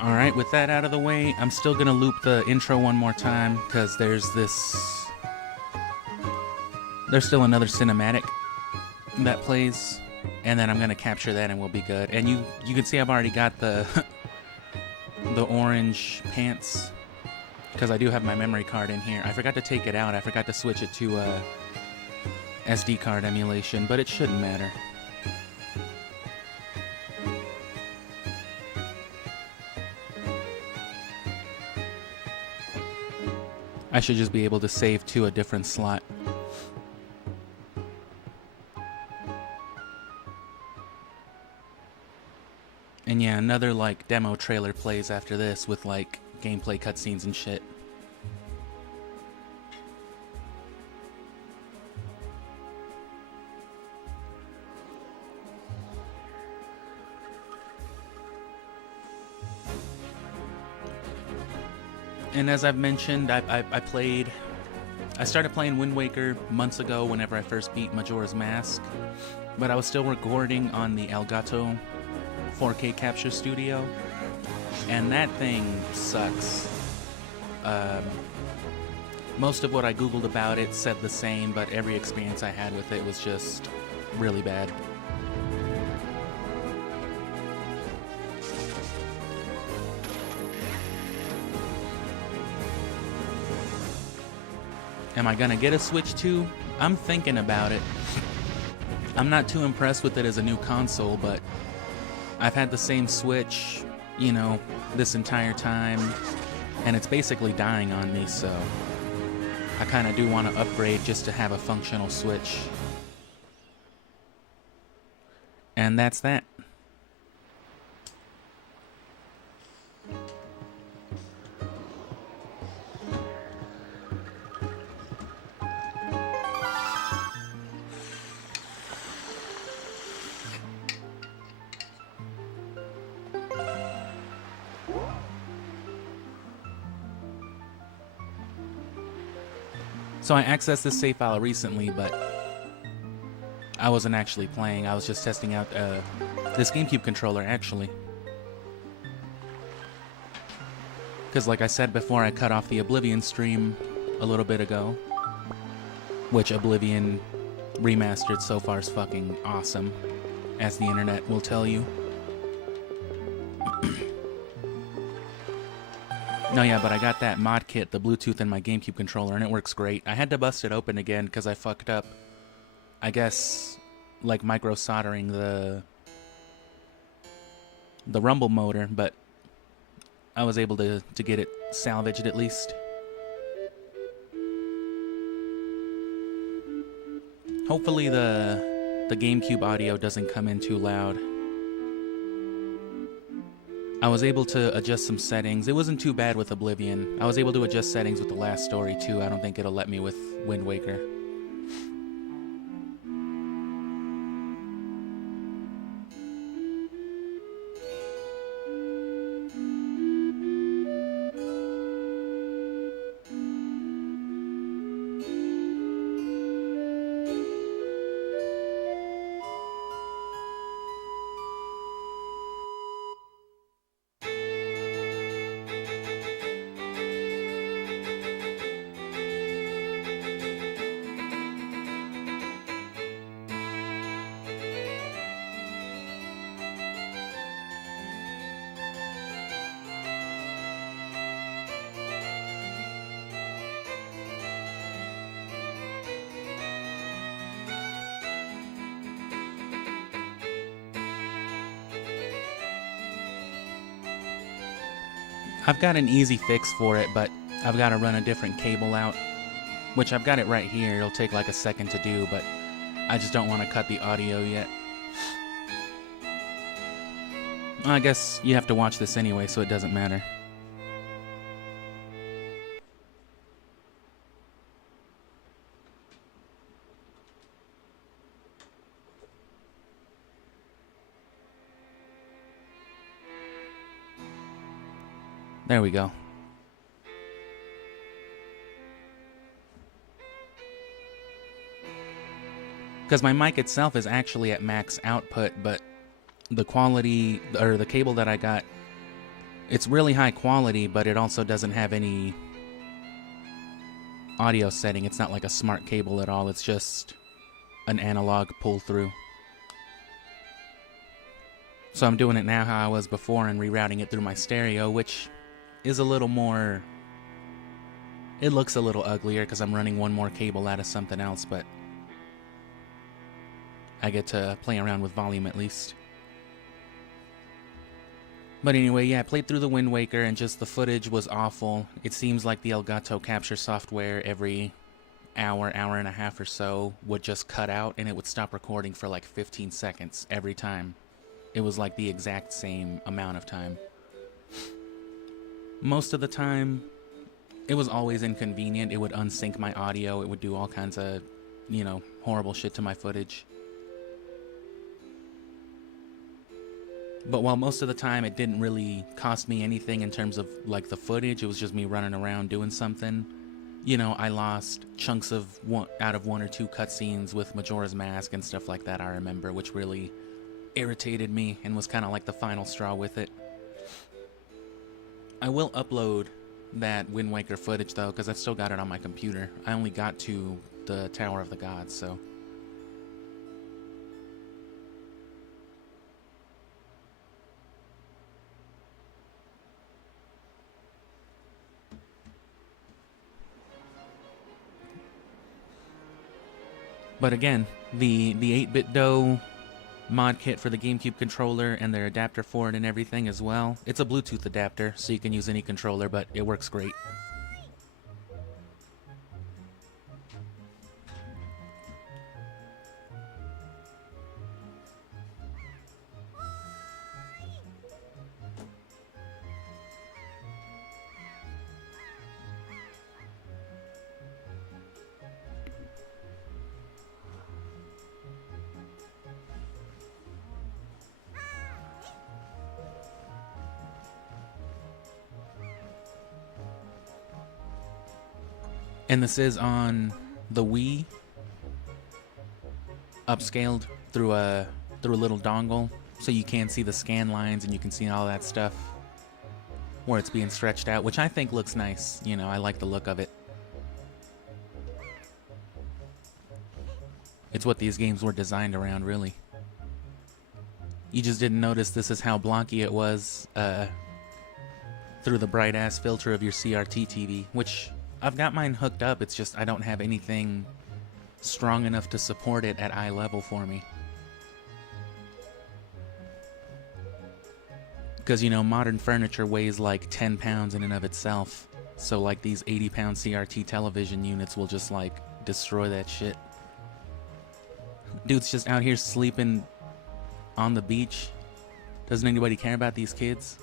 Alright, with that out of the way, I'm still gonna loop the intro one more time, because there's still another cinematic that plays, and then I'm gonna capture that and we'll be good. And you can see I've already got the the orange pants, because I do have my memory card in here. I forgot to take it out. I forgot to switch it to SD card emulation, but it shouldn't matter. I should just be able to save to a different slot. And yeah, another like demo trailer plays after this with like gameplay cutscenes and shit. And as I've mentioned, I started playing Wind Waker months ago whenever I first beat Majora's Mask, but I was still recording on the Elgato 4K Capture Studio, and that thing sucks. Most of what I googled about it said the same, but every experience I had with it was just really bad. Am I gonna get a Switch 2? I'm thinking about it. I'm not too impressed with it as a new console, but I've had the same Switch, you know, this entire time, and it's basically dying on me, so I kinda do want to upgrade just to have a functional Switch. And that's that. So I accessed this save file recently, but I wasn't actually playing. I was just testing out this GameCube controller, actually. Because like I said before, I cut off the Oblivion stream a little bit ago, which Oblivion Remastered so far is fucking awesome, as the internet will tell you. No, yeah, but I got that mod kit, the Bluetooth in my GameCube controller, and it works great. I had to bust it open again because I fucked up, I guess, like micro soldering the rumble motor, but I was able to get it salvaged at least. Hopefully the GameCube audio doesn't come in too loud. I was able to adjust some settings. It wasn't too bad with Oblivion. I was able to adjust settings with the last story too. I don't think it'll let me with Wind Waker. I've got an easy fix for it, but I've got to run a different cable out, which I've got it right here. It'll take like a second to do, but I just don't want to cut the audio yet. I guess you have to watch this anyway, so it doesn't matter. There we go. Because my mic itself is actually at max output, but the quality, or the cable that I got, it's really high quality, but it also doesn't have any audio setting. It's not like a smart cable at all. It's just an analog pull-through. So I'm doing it now how I was before and rerouting it through my stereo, which is a little more... It looks a little uglier because I'm running one more cable out of something else, but I get to play around with volume at least. But anyway, yeah, I played through the Wind Waker and just the footage was awful. It seems like the Elgato capture software every hour, hour and a half or so would just cut out and it would stop recording for like 15 seconds every time. It was like the exact same amount of time. Most of the time, it was always inconvenient. It would unsync my audio. It would do all kinds of, you know, horrible shit to my footage. But while most of the time it didn't really cost me anything in terms of like the footage, it was just me running around doing something. You know, I lost chunks of out of one or two cutscenes with Majora's Mask and stuff like that, I remember, which really irritated me and was kind of like the final straw with it. I will upload that Wind Waker footage though, because I still got it on my computer. I only got to the Tower of the Gods, so... But again, the 8-bit DOE mod kit for the GameCube controller and their adapter for it and everything as well. It's a Bluetooth adapter, so you can use any controller, but it works great. And this is on the Wii, upscaled through a little dongle, so you can see the scan lines and you can see all that stuff where it's being stretched out, which I think looks nice. You know, I like the look of it. It's what these games were designed around, really. You just didn't notice this is how blocky it was through the bright-ass filter of your CRT TV, which... I've got mine hooked up, it's just I don't have anything strong enough to support it at eye level for me. Because, you know, modern furniture weighs like 10 pounds in and of itself. So, like, these 80-pound CRT television units will just, like, destroy that shit. Dude's just out here sleeping on the beach. Doesn't anybody care about these kids?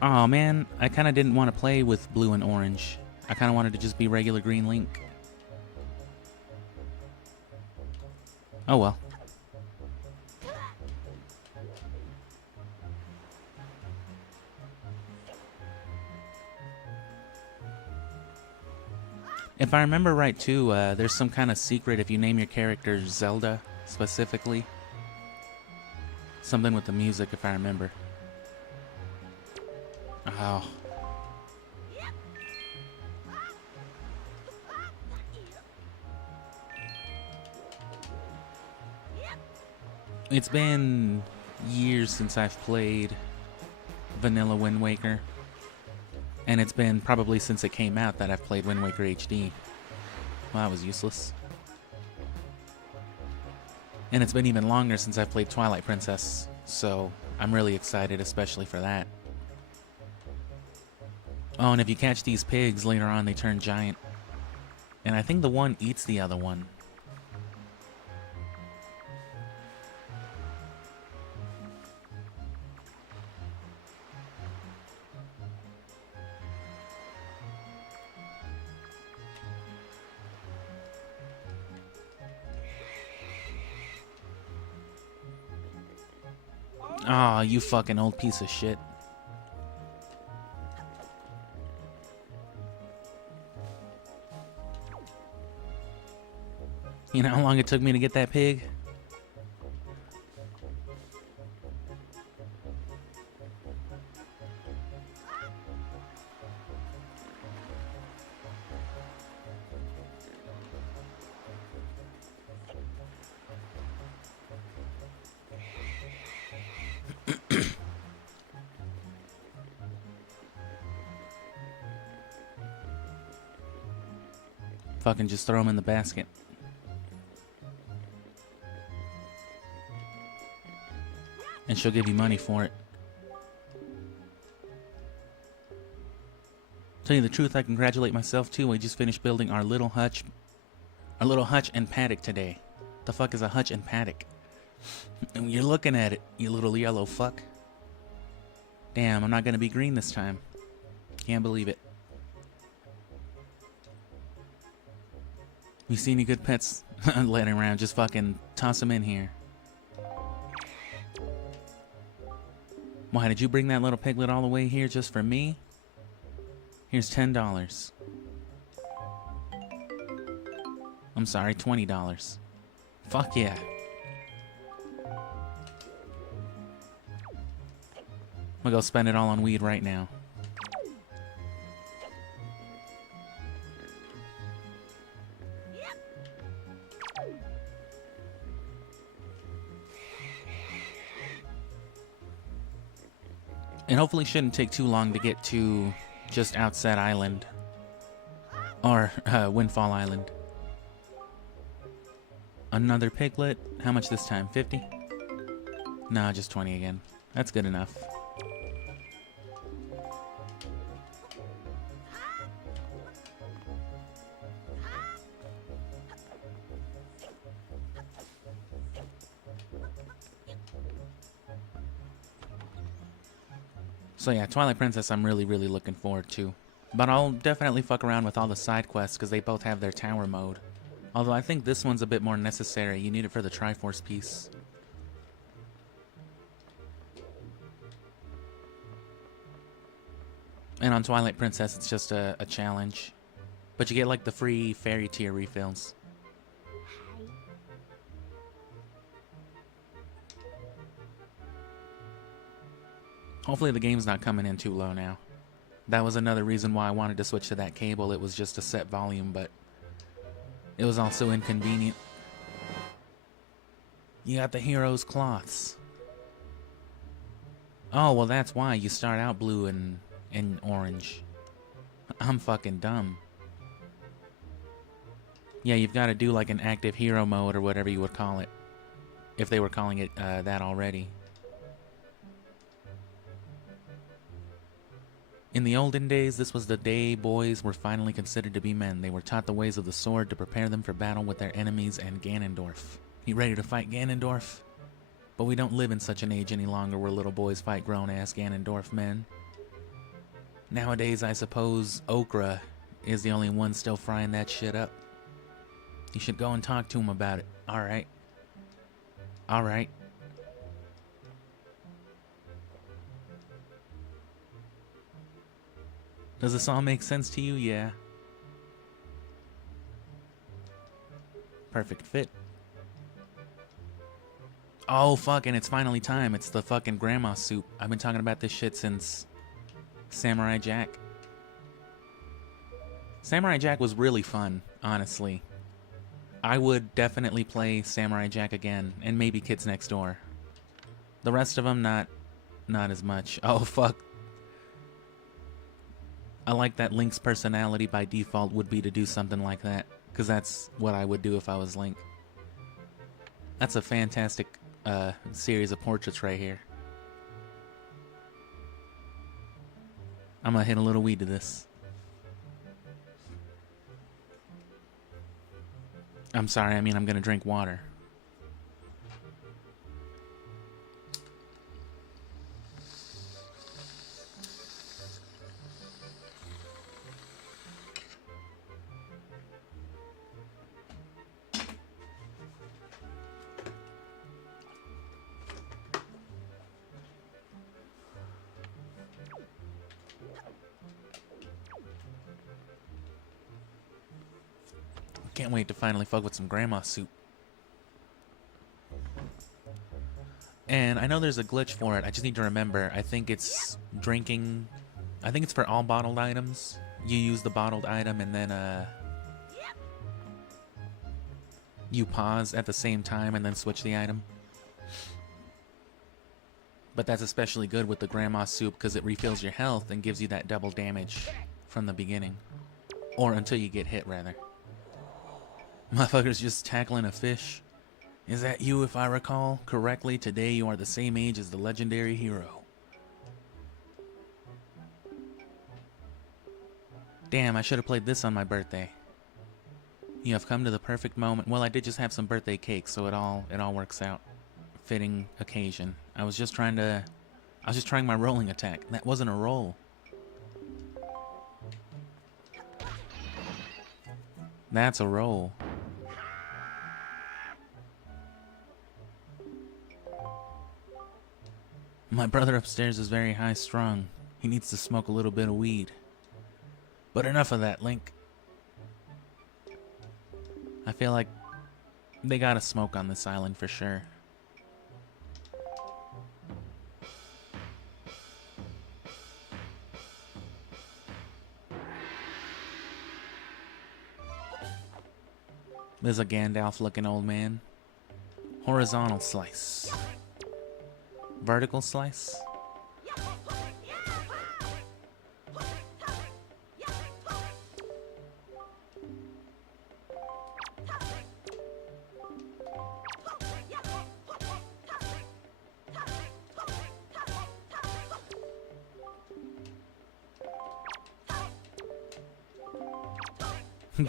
Oh man, I kind of didn't want to play with blue and orange. I kind of wanted to just be regular green Link. Oh well. If I remember right too, there's some kind of secret if you name your character Zelda, specifically. Something with the music, if I remember. Oh. It's been years since I've played Vanilla Wind Waker. And it's been probably since it came out that I've played Wind Waker HD. Well, that was useless. And it's been even longer since I've played Twilight Princess, so I'm really excited, especially for that. Oh, and if you catch these pigs later on, they turn giant. And I think the one eats the other one. Aw, you fucking old piece of shit. You know how long it took me to get that pig? Fucking just throw him in the basket. And she'll give you money for it. Tell you the truth, I congratulate myself too. We just finished building our little hutch and paddock today. The fuck is a hutch and paddock? And you're looking at it, you little yellow fuck. Damn, I'm not gonna be green this time. Can't believe it. You see any good pets laying around? Just fucking toss them in here. Why did you bring that little piglet all the way here just for me? Here's $10. I'm sorry, $20. Fuck yeah. I'm gonna go spend it all on weed right now. It hopefully shouldn't take too long to get to just Outset Island. Or Windfall Island. Another piglet. How much this time? 50? Nah, just 20 again. That's good enough. So yeah, Twilight Princess I'm really looking forward to. But I'll definitely fuck around with all the side quests because they both have their tower mode. Although I think this one's a bit more necessary. You need it for the Triforce piece. And on Twilight Princess it's just a challenge. But you get like the free fairy tier refills. Hopefully the game's not coming in too low now. That was another reason why I wanted to switch to that cable. It was just a set volume, but it was also inconvenient. You got the hero's cloths. Oh, well that's why you start out blue and orange. I'm fucking dumb. Yeah, you've got to do like an active hero mode or whatever you would call it. If they were calling it that already. In the olden days, this was the day boys were finally considered to be men. They were taught the ways of the sword to prepare them for battle with their enemies and Ganondorf. You ready to fight Ganondorf? But we don't live in such an age any longer where little boys fight grown-ass Ganondorf men. Nowadays, I suppose Okra is the only one still frying that shit up. You should go and talk to him about it. Alright. Alright. Does this all make sense to you? Yeah. Perfect fit. Oh, fucking, it's finally time. It's the fucking grandma soup. I've been talking about this shit since Samurai Jack. Samurai Jack was really fun, honestly. I would definitely play Samurai Jack again, and maybe Kids Next Door. The rest of them, not as much. Oh, fuck. I like that Link's personality by default would be to do something like that, because that's what I would do if I was Link. That's a fantastic series of portraits right here. I'm gonna hit a little weed to this. I'm sorry, I mean I'm gonna drink water. Can't wait to finally fuck with some grandma soup. And I know there's a glitch for it. I just need to remember. I think it's drinking. I think it's for all bottled items. You use the bottled item and then you pause at the same time and then switch the item. But that's especially good with the grandma soup because it refills your health and gives you that double damage from the beginning. Or until you get hit, rather. Motherfucker's just tackling a fish. Is that you, if I recall correctly? Today you are the same age as the legendary hero. Damn, I should have played this on my birthday. You have come to the perfect moment. Well, I did just have some birthday cake, so it all works out. Fitting occasion. I was just trying my rolling attack. That wasn't a roll. That's a roll. My brother upstairs is very high strung. He needs to smoke a little bit of weed. But enough of that, Link. I feel like they gotta smoke on this island for sure. There's a Gandalf-looking old man. Horizontal slice. Vertical slice.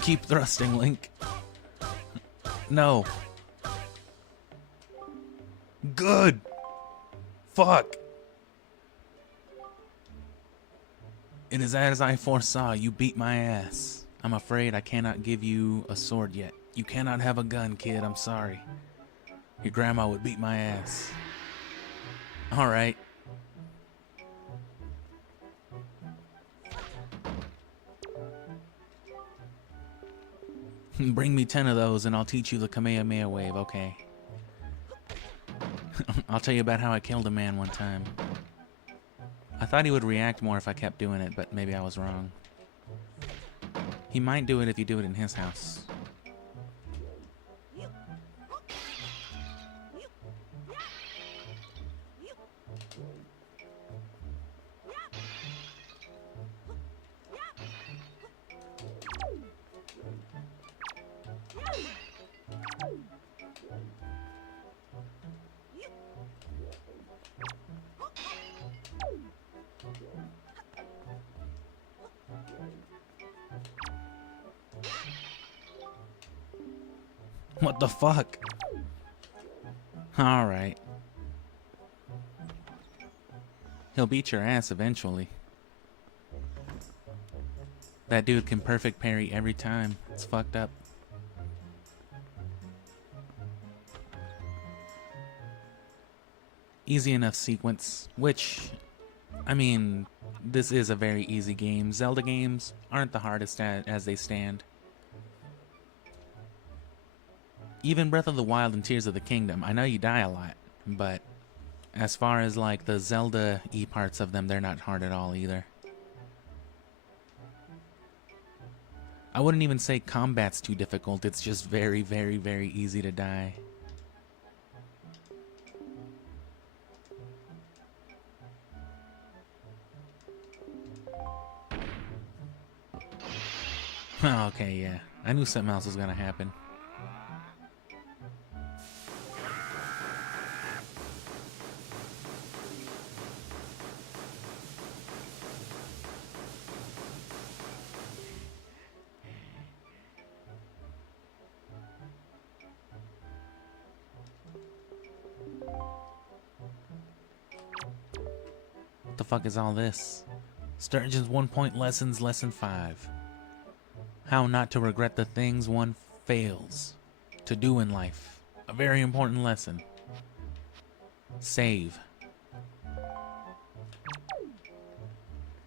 Keep thrusting, Link. No. Good. Fuck. It is as I foresaw. You beat my ass. I'm afraid I cannot give you a sword yet. You cannot have a gun, kid. I'm sorry. Your grandma would beat my ass. Alright. Bring me 10 of those and I'll teach you the Kamehameha wave, okay? I'll tell you about how I killed a man one time. I thought he would react more if I kept doing it, but maybe I was wrong. He might do it if you do it in his house. What the fuck? Alright. He'll beat your ass eventually. That dude can perfect parry every time. It's fucked up. Easy enough sequence, which, I mean, this is a very easy game. Zelda games aren't the hardest as they stand. Even Breath of the Wild and Tears of the Kingdom, I know you die a lot, but as far as like the Zelda-y parts of them, they're not hard at all either. I wouldn't even say combat's too difficult, it's just very, very, very easy to die. Okay, yeah. I knew something else was gonna happen. the fuck is all this? Sturgeon's 1-point lessons, lesson 5. How not to regret the things one fails to do in life. A very important lesson. Save.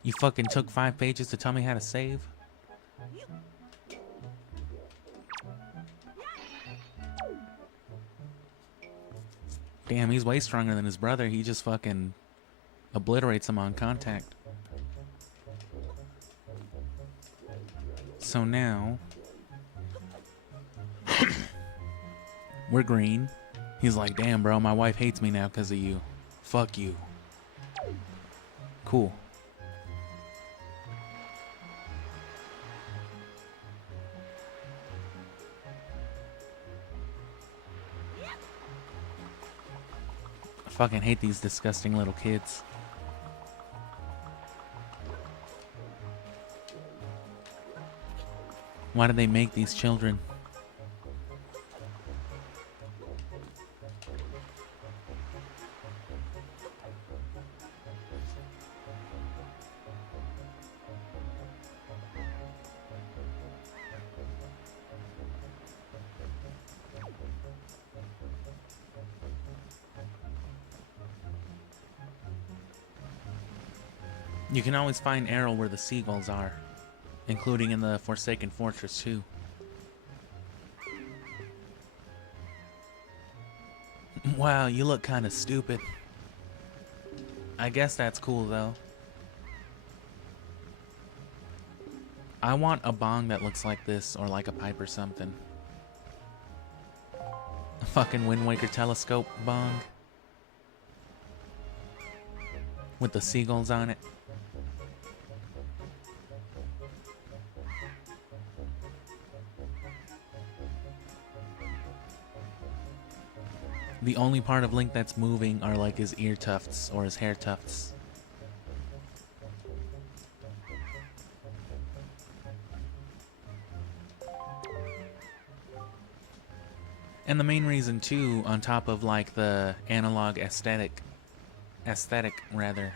You fucking took 5 pages to tell me how to save? Damn, he's way stronger than his brother. He just fucking obliterates him on contact. So now we're green. He's like, damn, bro, my wife hates me now because of you. Fuck you. Cool. I fucking hate these disgusting little kids. Why do they make these children? You can always find Errol where the seagulls are, including in the Forsaken Fortress too. Wow, you look kind of stupid. I guess that's cool though. I want a bong that looks like this, or like a pipe or something. A fucking Wind Waker telescope bong with the seagulls on it. The only part of Link that's moving are like his ear tufts or his hair tufts. And the main reason too, on top of like the analog aesthetic rather,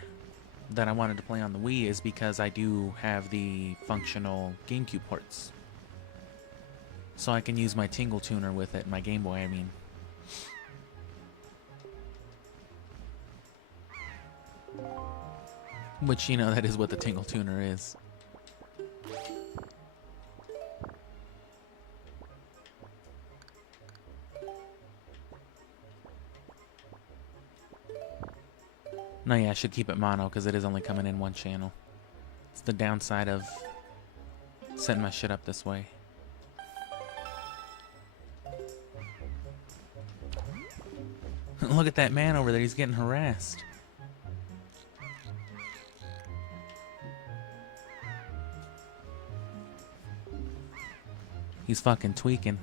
that I wanted to play on the Wii is because I do have the functional GameCube ports. So I can use my Tingle Tuner with it, my Game Boy I mean. Which, you know, that is what the Tingle Tuner is. No, yeah, I should keep it mono because it is only coming in one channel. It's the downside of setting my shit up this way. Look at that man over there, he's getting harassed. He's fucking tweaking.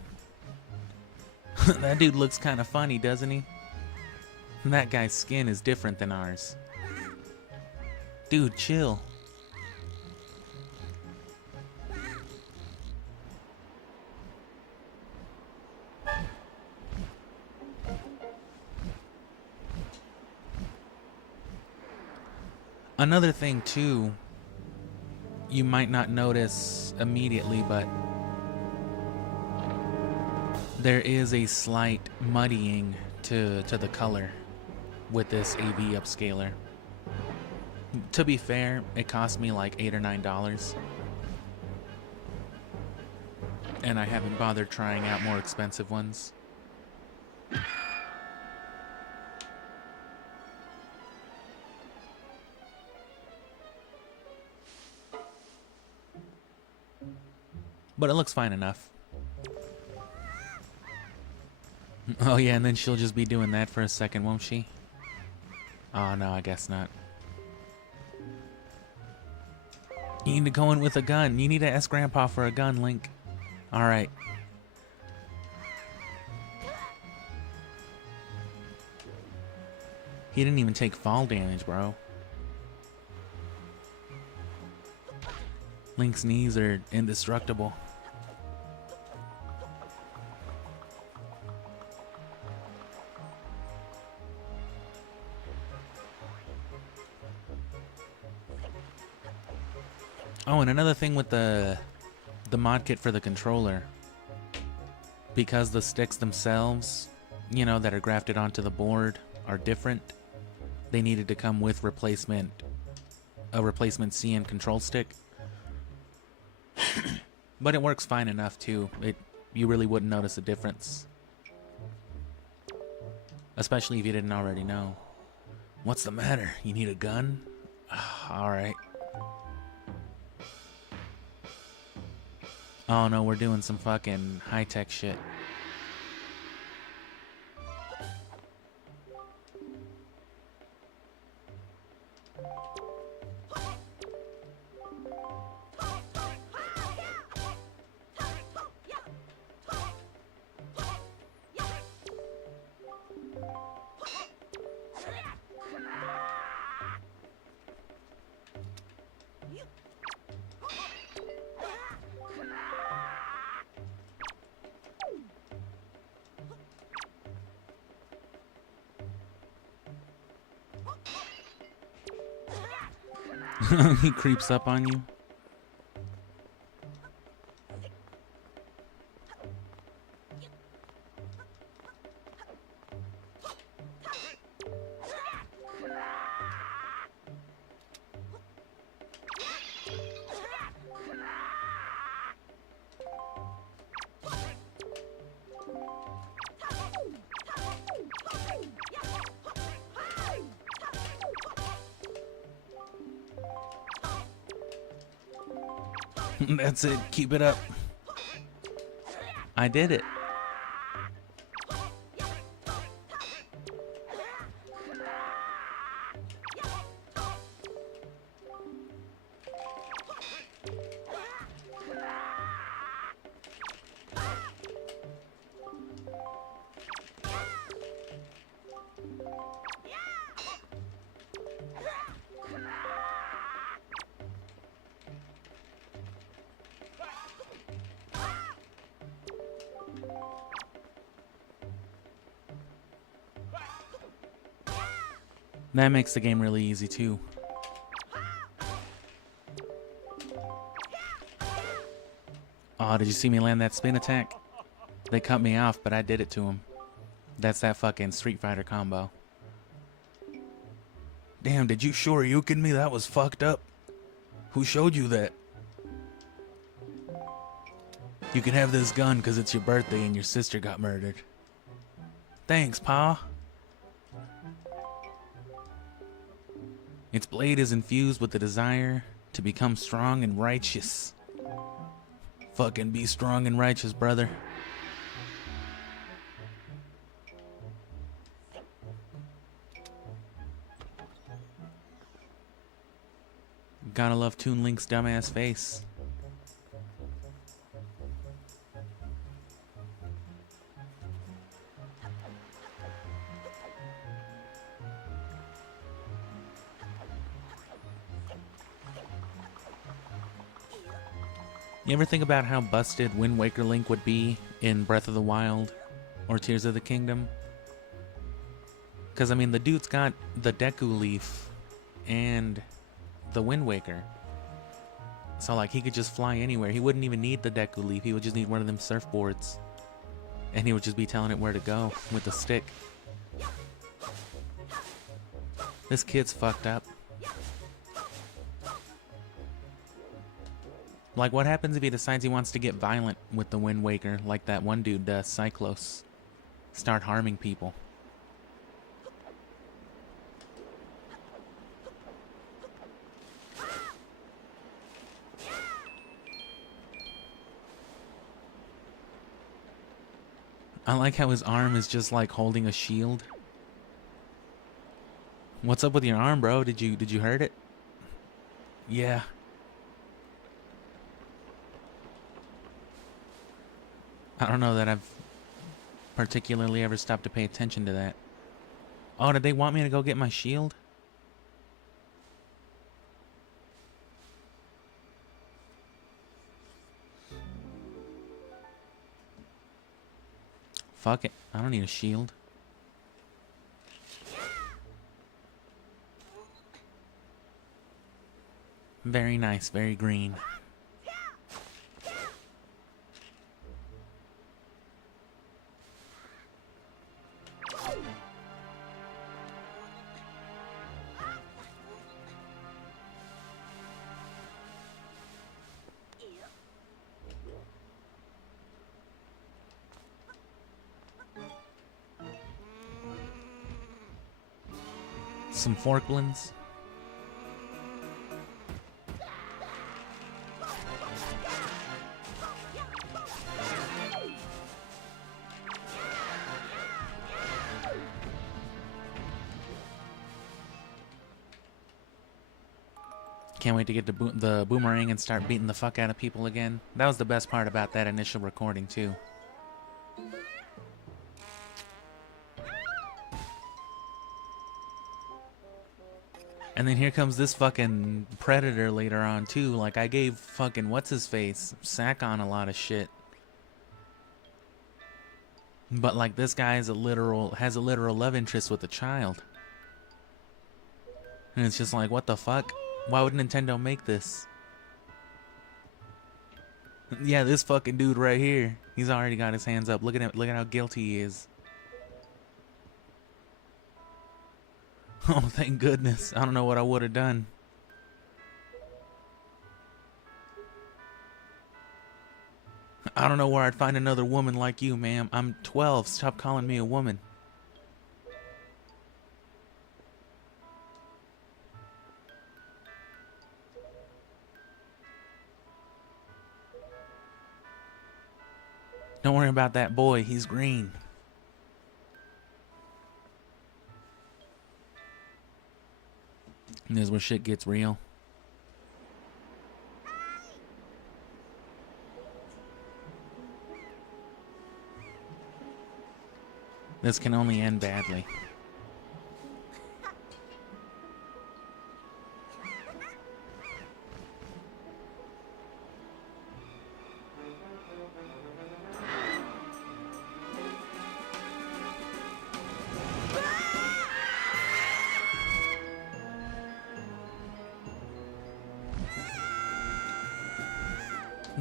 That dude looks kind of funny, doesn't he? That guy's skin is different than ours. Dude, chill. Another thing too, you might not notice immediately, but there is a slight muddying to the color with this AV upscaler. To be fair, it cost me like $8 or $9, and I haven't bothered trying out more expensive ones. But it looks fine enough. Oh yeah, and then she'll just be doing that for a second, won't she? Oh no, I guess not. You need to go in with a gun. You need to ask Grandpa for a gun, Link. Alright. He didn't even take fall damage, bro. Link's knees are indestructible. Oh, and another thing with the mod kit for the controller, because the sticks themselves, you know, that are grafted onto the board are different, they needed to come with a replacement CN control stick. But it works fine enough too. You really wouldn't notice a difference. Especially if you didn't already know. What's the matter? You need a gun? Alright. Oh no, we're doing some fucking high-tech shit. He creeps up on you. That's it. Keep it up. I did it. That makes the game really easy too. Oh, did you see me land that spin attack? They cut me off, but I did it to him. That's that fucking Street Fighter combo. Damn, did you shoryuken me? That was fucked up. Who showed you that? You can have this gun because it's your birthday and your sister got murdered. Thanks, Pa. Its blade is infused with the desire to become strong and righteous. Fucking be strong and righteous, brother. Gotta love Toon Link's dumbass face. You ever think about how busted Wind Waker Link would be in Breath of the Wild or Tears of the Kingdom? Because, I mean, the dude's got the Deku Leaf and the Wind Waker. So, like, he could just fly anywhere. He wouldn't even need the Deku Leaf. He would just need one of them surfboards. And he would just be telling it where to go with the stick. This kid's fucked up. Like, what happens if he decides he wants to get violent with the Wind Waker, like that one dude does, Cyclos? Start harming people. I like how his arm is just like holding a shield. What's up with your arm, bro? Did you hurt it? Yeah. I don't know that I've particularly ever stopped to pay attention to that. Oh, did they want me to go get my shield? Fuck it. I don't need a shield. Very nice, very green. Some forklands. Can't wait to get the boomerang and start beating the fuck out of people again. That was the best part about that initial recording too. And then here comes this fucking predator later on too. Like, I gave fucking what's his face sack on a lot of shit, but like this guy is has a literal love interest with a child, and it's just like, what the fuck? Why would Nintendo make this? Yeah, this fucking dude right here, he's already got his hands up. Look at him. Look at how guilty he is. Oh, thank goodness. I don't know what I would have done. I don't know where I'd find another woman like you, ma'am. I'm 12. Stop calling me a woman. Don't worry about that boy. He's green. And this is where shit gets real. This can only end badly.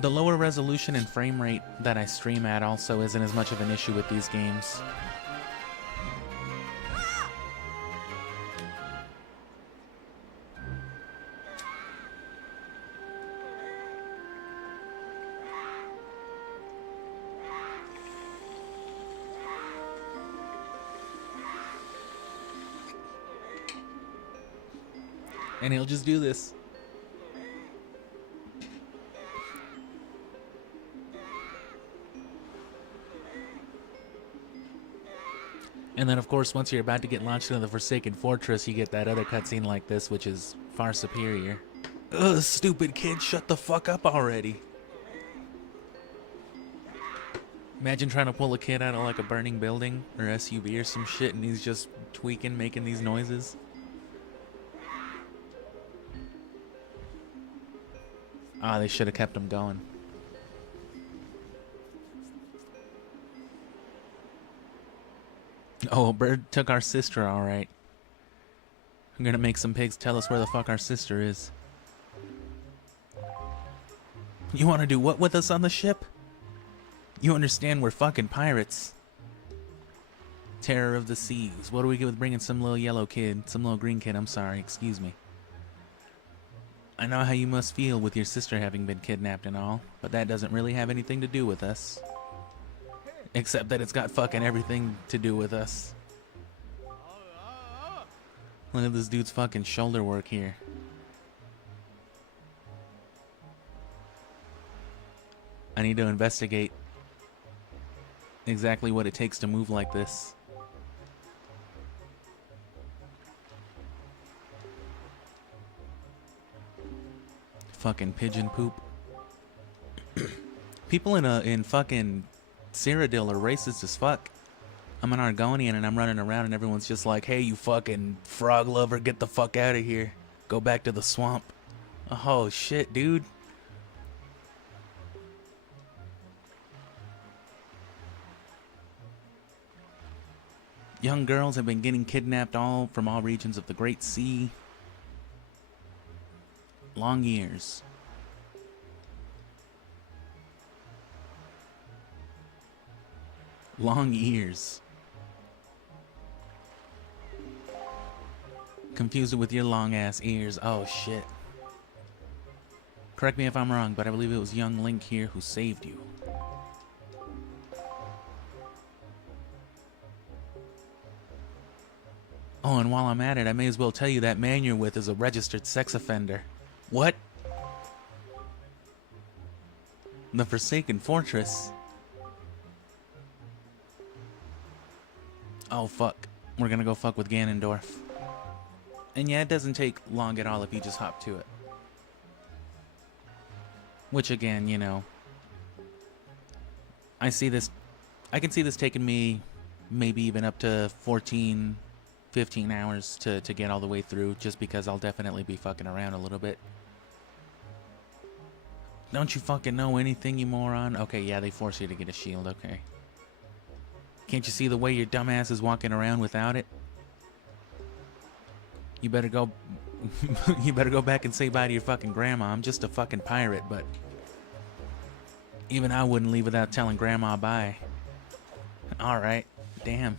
The lower resolution and frame rate that I stream at also isn't as much of an issue with these games. And he'll just do this. And then, of course, once you're about to get launched into the Forsaken Fortress, you get that other cutscene like this, which is far superior. Ugh, stupid kid, shut the fuck up already. Imagine trying to pull a kid out of like a burning building or SUV or some shit, and he's just tweaking, making these noises. Ah, they should have kept him going. Oh, Bird took our sister, alright. I'm gonna make some pigs tell us where the fuck our sister is. You wanna do what with us on the ship? You understand we're fucking pirates. Terror of the seas. What do we get with bringing some little yellow kid? Some little green kid, I'm sorry, excuse me. I know how you must feel with your sister having been kidnapped and all, but that doesn't really have anything to do with us. Except that it's got fucking everything to do with us. Look at this dude's fucking shoulder work here. I need to investigate exactly what it takes to move like this. Fucking pigeon poop. People in fucking Cyrodiil are racist as fuck. I'm an Argonian and I'm running around and everyone's just like, hey, you fucking frog lover, get the fuck out of here. Go back to the swamp. Oh shit, dude. Young girls have been getting kidnapped from all regions of the Great Sea. Long ears. Long ears. Confused it with your long ass ears. Oh shit. Correct me if I'm wrong, but I believe it was young Link here who saved you. Oh, and while I'm at it, I may as well tell you that man you're with is a registered sex offender. What? The Forsaken Fortress? Oh, fuck. We're gonna go fuck with Ganondorf. And yeah, it doesn't take long at all if you just hop to it. Which again, you know, I can see this taking me maybe even up to 14, 15 hours to get all the way through, just because I'll definitely be fucking around a little bit. Don't you fucking know anything, you moron? Okay, yeah, they force you to get a shield, okay. Can't you see the way your dumbass is walking around without it? You better go you better go back and say bye to your fucking grandma. I'm just a fucking pirate, but even I wouldn't leave without telling grandma bye. Alright, damn.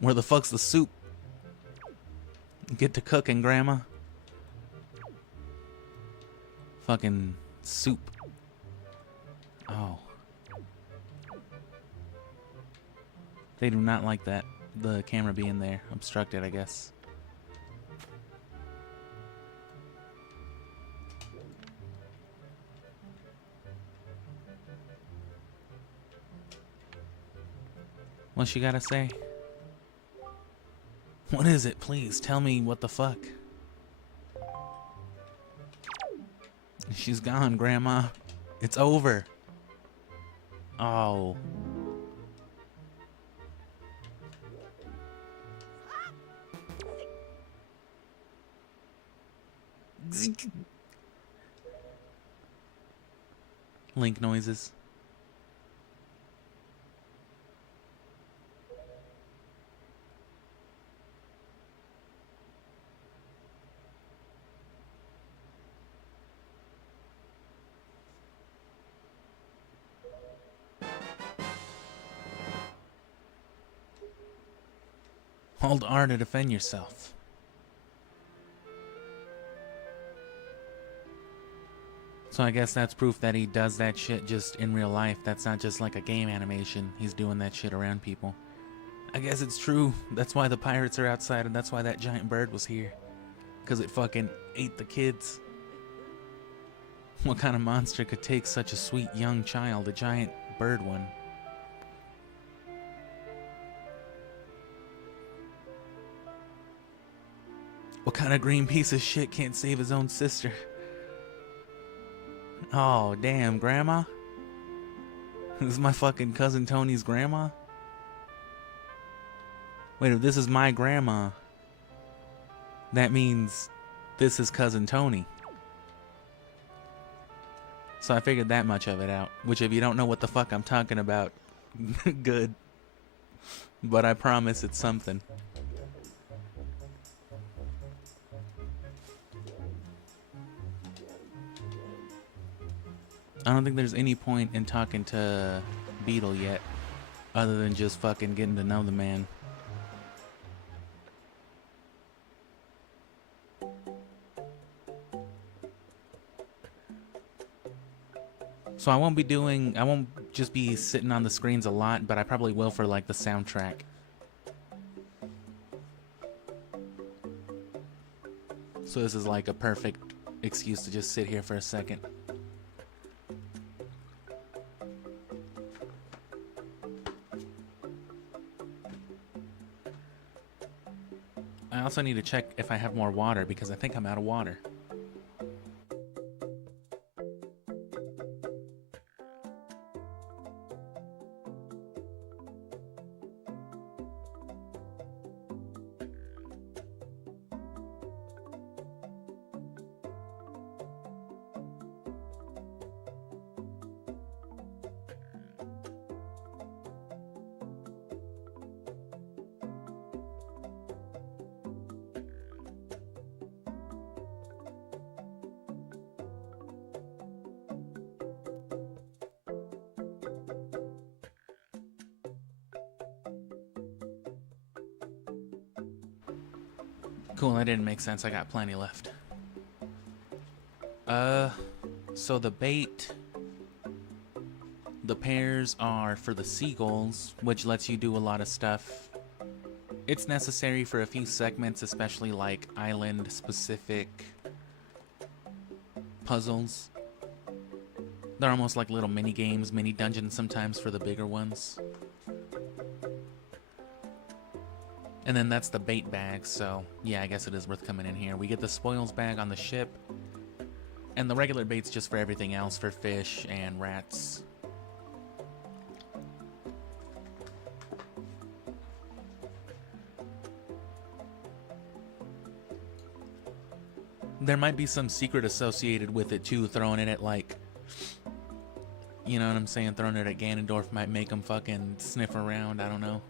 Where the fuck's the soup? Get to cooking, grandma. Fucking soup. Oh. They do not like that. The camera being there. Obstructed, I guess. What's she gotta say? What is it? Please tell me what the fuck. She's gone, Grandma. It's over. Oh. Link noises. Hold R to defend yourself. So I guess that's proof that he does that shit just in real life. That's not just like a game animation. He's doing that shit around people. I guess it's true. That's why the pirates are outside, and that's why that giant bird was here. Because it fucking ate the kids. What kind of monster could take such a sweet young child? A giant bird one. What kind of green piece of shit can't save his own sister? Oh, damn, Grandma? This is my fucking cousin Tony's grandma? Wait, if this is my grandma, that means this is cousin Tony. So I figured that much of it out. Which, if you don't know what the fuck I'm talking about, good. But I promise it's something. I don't think there's any point in talking to Beetle yet, other than just fucking getting to know the man. So I won't just be sitting on the screens a lot, but I probably will for like the soundtrack. So this is like a perfect excuse to just sit here for a second. I also need to check if I have more water, because I think I'm out of water. Cool, that didn't make sense. I got plenty left. So the bait, the pears are for the seagulls, which lets you do a lot of stuff. It's necessary for a few segments, especially like island-specific puzzles. They're almost like little mini games, mini dungeons sometimes for the bigger ones. And then that's the bait bag, so yeah, I guess it is worth coming in here. We get the spoils bag on the ship, and the regular bait's just for everything else, for fish and rats. There might be some secret associated with it too, throwing it at like, you know what I'm saying, throwing it at Ganondorf might make him fucking sniff around, I don't know.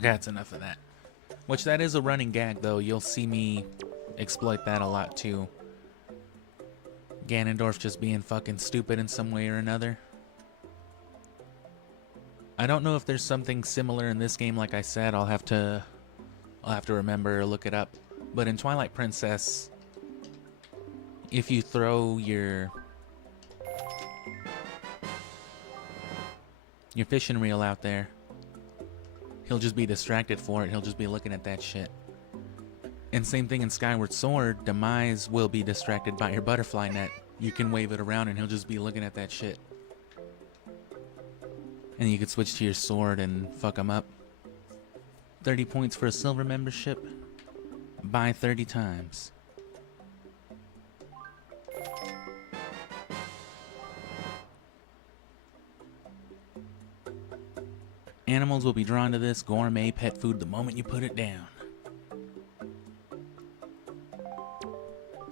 That's enough of that. Which that is a running gag though. You'll see me exploit that a lot too. Ganondorf just being fucking stupid in some way or another. I don't know if there's something similar in this game, like I said. I'll have to remember or look it up. But in Twilight Princess, if you throw your fishing reel out there, he'll just be distracted for it. He'll just be looking at that shit. And same thing in Skyward Sword, Demise will be distracted by your butterfly net. You can wave it around and he'll just be looking at that shit. And you could switch to your sword and fuck him up. 30 points for a silver membership. Buy 30 times. Animals will be drawn to this gourmet pet food the moment you put it down.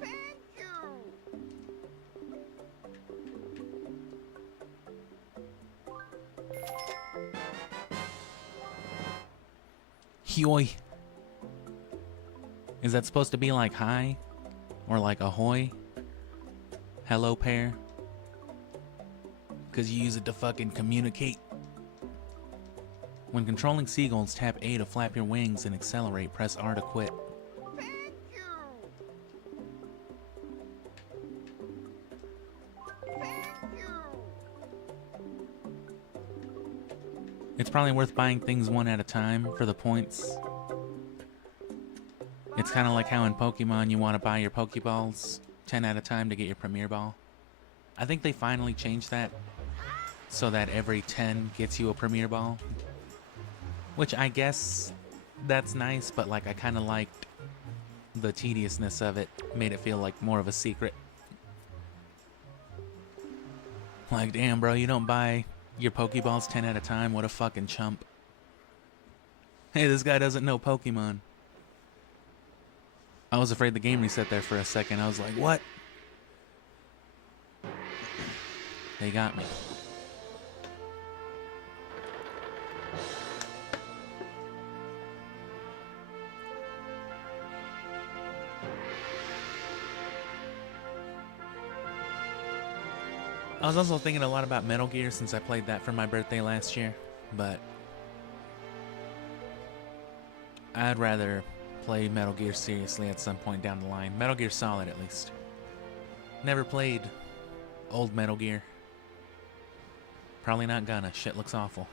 Thank you. Yoy. Is that supposed to be like hi? Or like ahoy? Hello, pair? Because you use it to fucking communicate. When controlling seagulls, tap A to flap your wings and accelerate. Press R to quit. Thank you. Thank you. It's probably worth buying things one at a time for the points. It's kind of like how in Pokemon you want to buy your Pokeballs 10 at a time to get your Premier Ball. I think they finally changed that so that every 10 gets you a Premier Ball. Which I guess that's nice, but like I kind of liked the tediousness of it. Made it feel like more of a secret. Like, damn bro, you don't buy your Pokeballs 10 at a time? What a fucking chump. Hey, this guy doesn't know Pokemon. I was afraid the game reset there for a second. I was like, what? They got me. I was also thinking a lot about Metal Gear since I played that for my birthday last year, but I'd rather play Metal Gear seriously at some point down the line. Metal Gear Solid, at least. Never played old Metal Gear. Probably not gonna. Shit looks awful.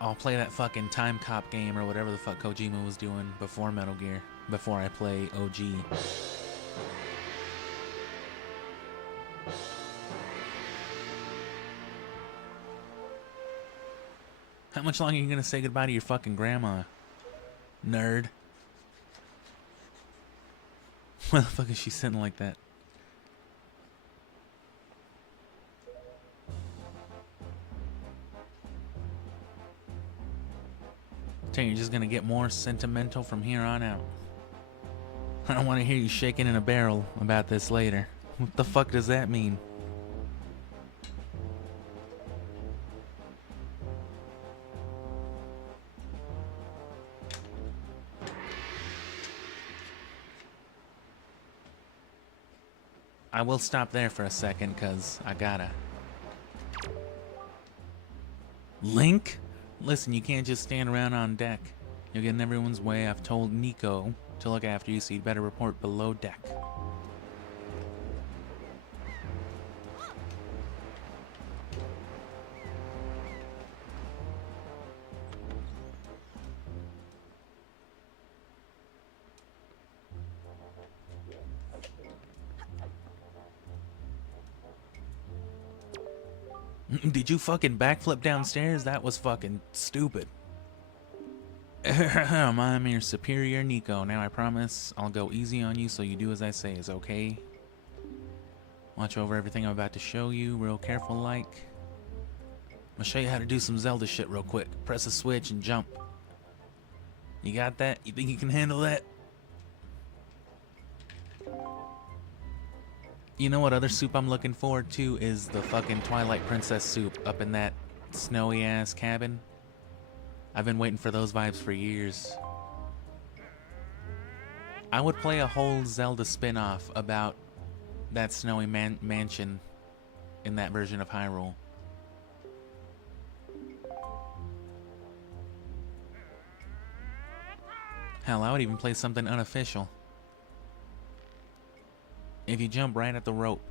I'll play that fucking Time Cop game or whatever the fuck Kojima was doing before Metal Gear, before I play OG. How much longer are you gonna say goodbye to your fucking grandma? Nerd. Why the fuck is she sitting like that? Tell you, you're just gonna get more sentimental from here on out. I don't want to hear you shaking in a barrel about this later. What the fuck does that mean? I will stop there for a second, cause I gotta. Link? Listen, you can't just stand around on deck. You'll get in everyone's way. I've told Nico to look after you, so you'd better report below deck. Did you fucking backflip downstairs? That was fucking stupid. I'm your superior Nico. Now I promise I'll go easy on you so you do as I say is okay. Watch over everything I'm about to show you real careful like. I'll show you how to do some Zelda shit real quick. Press a switch and jump. You got that? You think you can handle that? You know what other soup I'm looking forward to is the fucking Twilight Princess soup up in that snowy ass cabin. I've been waiting for those vibes for years. I would play a whole Zelda spin-off about that snowy mansion in that version of Hyrule. Hell, I would even play something unofficial. If you jump right at the rope.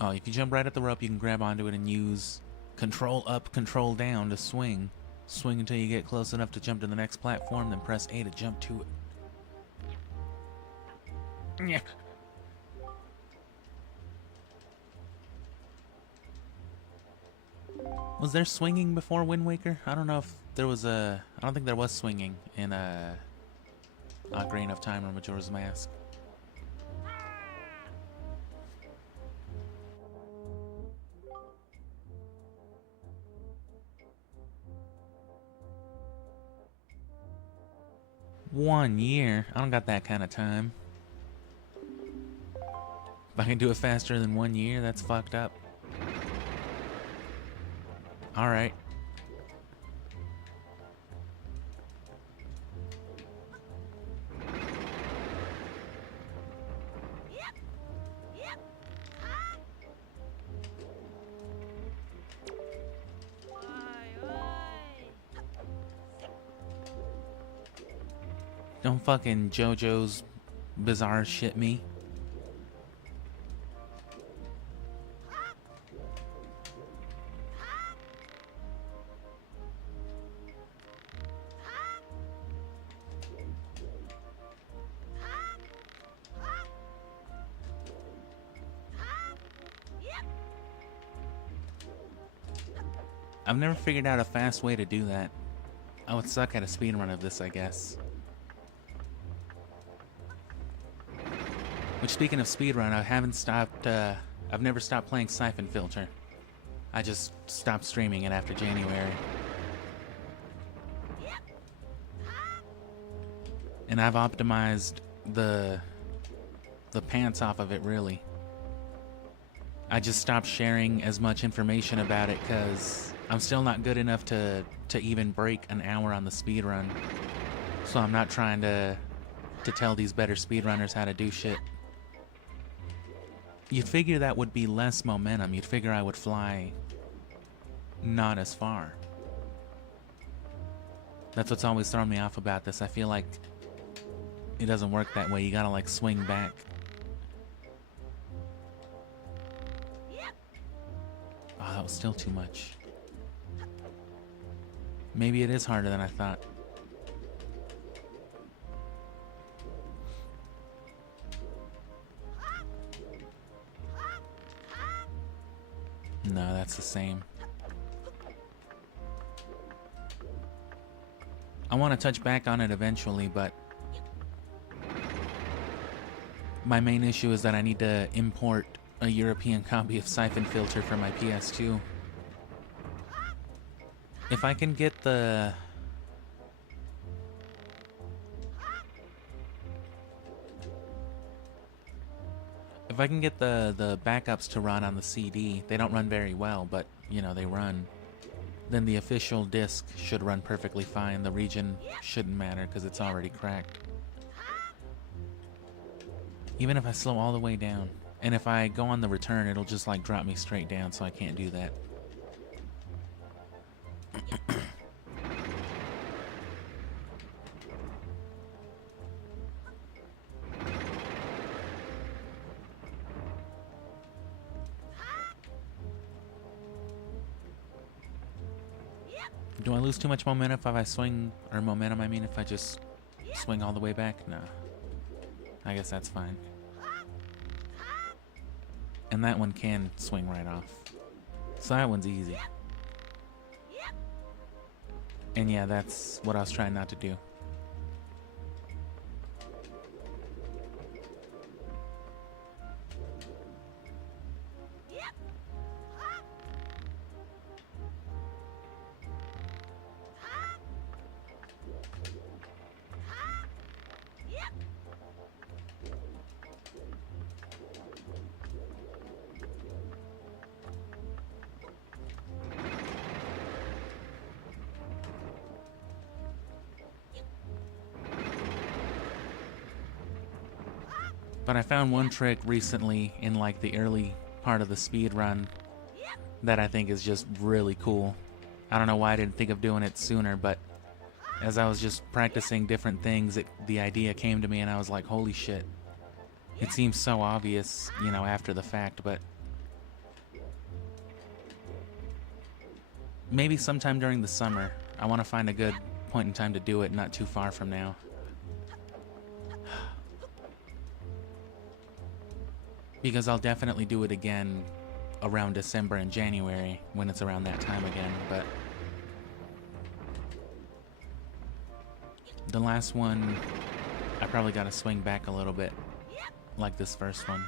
Oh, if you jump right at the rope, you can grab onto it and use control up, control down to swing. Swing until you get close enough to jump to the next platform, then press A to jump to it. Yeah. Was there swinging before Wind Waker? I don't know if there was a... I don't think there was swinging in Ocarina of Time or Majora's Mask. One year? I don't got that kind of time. If I can do it faster than 1 year, that's fucked up. Alright. Don't fucking JoJo's Bizarre shit me. I've never figured out a fast way to do that. I would suck at a speedrun of this, I guess. Which, speaking of speedrun, I haven't stopped, I've never stopped playing Siphon Filter. I just stopped streaming it after January. And I've optimized the pants off of it, really. I just stopped sharing as much information about it because I'm still not good enough to even break an hour on the speedrun. So I'm not trying to tell these better speedrunners how to do shit. You'd figure that would be less momentum. You'd figure I would fly not as far. That's what's always thrown me off about this. I feel like it doesn't work that way. You gotta like swing back. Oh, that was still too much. Maybe it is harder than I thought. No, that's the same. I want to touch back on it eventually, but my main issue is that I need to import a European copy of Siphon Filter for my PS2. If I can get the... If I can get the backups to run on the CD, they don't run very well, but, you know, they run. Then the official disc should run perfectly fine. The region shouldn't matter because it's already cracked. Even if I slow all the way down. And if I go on the return, it'll just like drop me straight down, so I can't do that. Do I lose too much momentum if I swing, or momentum I mean, if I just swing all the way back? No. I guess that's fine. And that one can swing right off. So that one's easy. And yeah, that's what I was trying not to do. But I found one trick recently in like the early part of the speed run that I think is just really cool. I don't know why I didn't think of doing it sooner, but as I was just practicing different things, the idea came to me and I was like, holy shit. It seems so obvious, you know, after the fact, but maybe sometime during the summer. I want to find a good point in time to do it, not too far from now. Because I'll definitely do it again around December and January when it's around that time again, but the last one, I probably got to swing back a little bit, like this first one.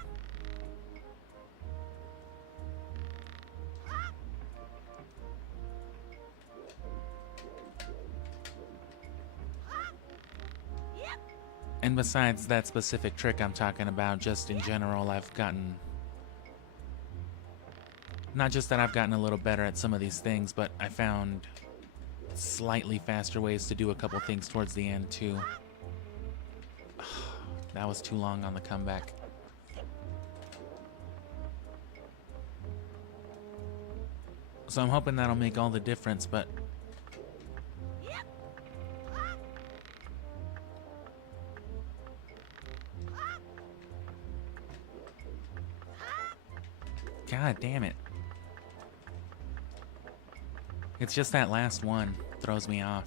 And besides that specific trick I'm talking about, just in general, I've gotten... Not just that I've gotten a little better at some of these things, but I found slightly faster ways to do a couple things towards the end, too. That was too long on the comeback. So I'm hoping that'll make all the difference, but... God damn it. It's just that last one throws me off.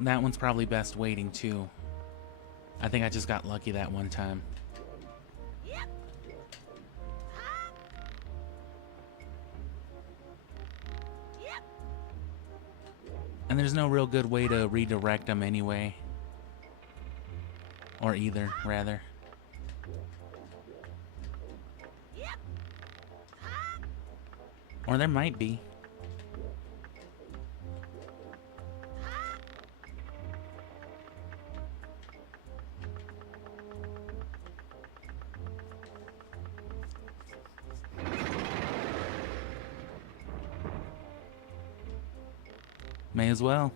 That one's probably best waiting too. I think I just got lucky that one time. And there's no real good way to redirect them anyway. Or either, rather. Or there might be. May as well.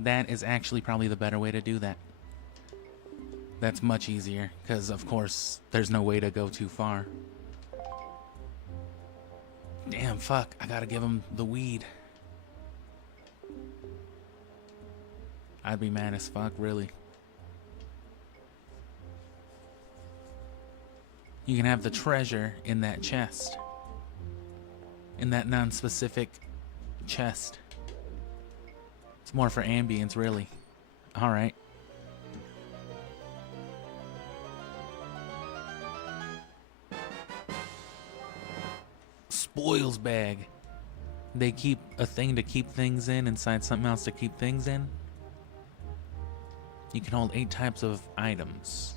That is actually probably the better way to do that. That's much easier, because of course there's no way to go too far. Damn, fuck, I gotta give him the weed. I'd be mad as fuck, really. You can have the treasure in that chest. In that non-specific chest. It's more for ambience, really. Alright. spoils bag. They keep a thing to keep things in inside something else to keep things in. You can hold 8 types of items.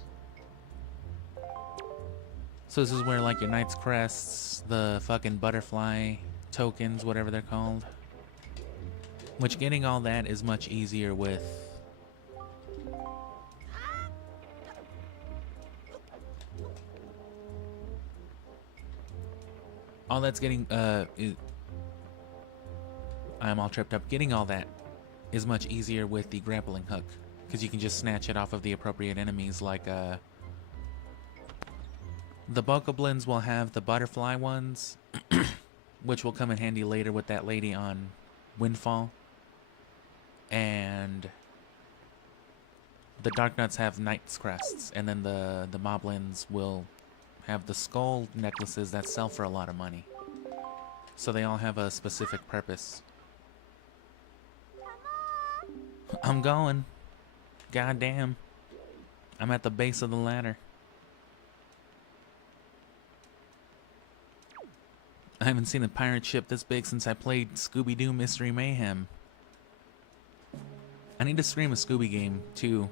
So this is where like your knight's crests, the fucking butterfly tokens, whatever they're called. Which getting all that is much easier with all that's getting I'm all tripped up. Getting all that is much easier with the grappling hook, because you can just snatch it off of the appropriate enemies. Like the bokoblins will have the butterfly ones, which will come in handy later with that lady on Windfall. And the Dark Nuts have Knight's Crests, and then the Moblins will have the skull necklaces that sell for a lot of money. So they all have a specific purpose. I'm going. Goddamn. I'm at the base of the ladder. I haven't seen a pirate ship this big since I played Scooby-Doo Mystery Mayhem. I need to stream a Scooby game, too.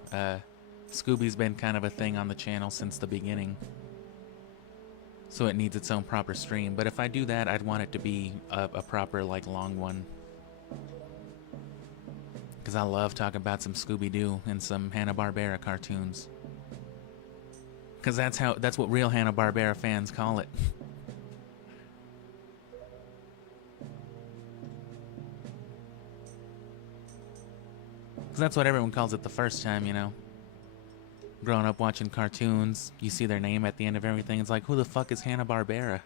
Scooby's been kind of a thing on the channel since the beginning. So it needs its own proper stream. But if I do that, I'd want it to be a proper, like, long one. Because I love talking about some Scooby-Doo and some Hanna-Barbera cartoons. Because that's what real Hanna-Barbera fans call it. Because that's what everyone calls it the first time, you know. Growing up watching cartoons, you see their name at the end of everything. It's like, who the fuck is Hanna-Barbera?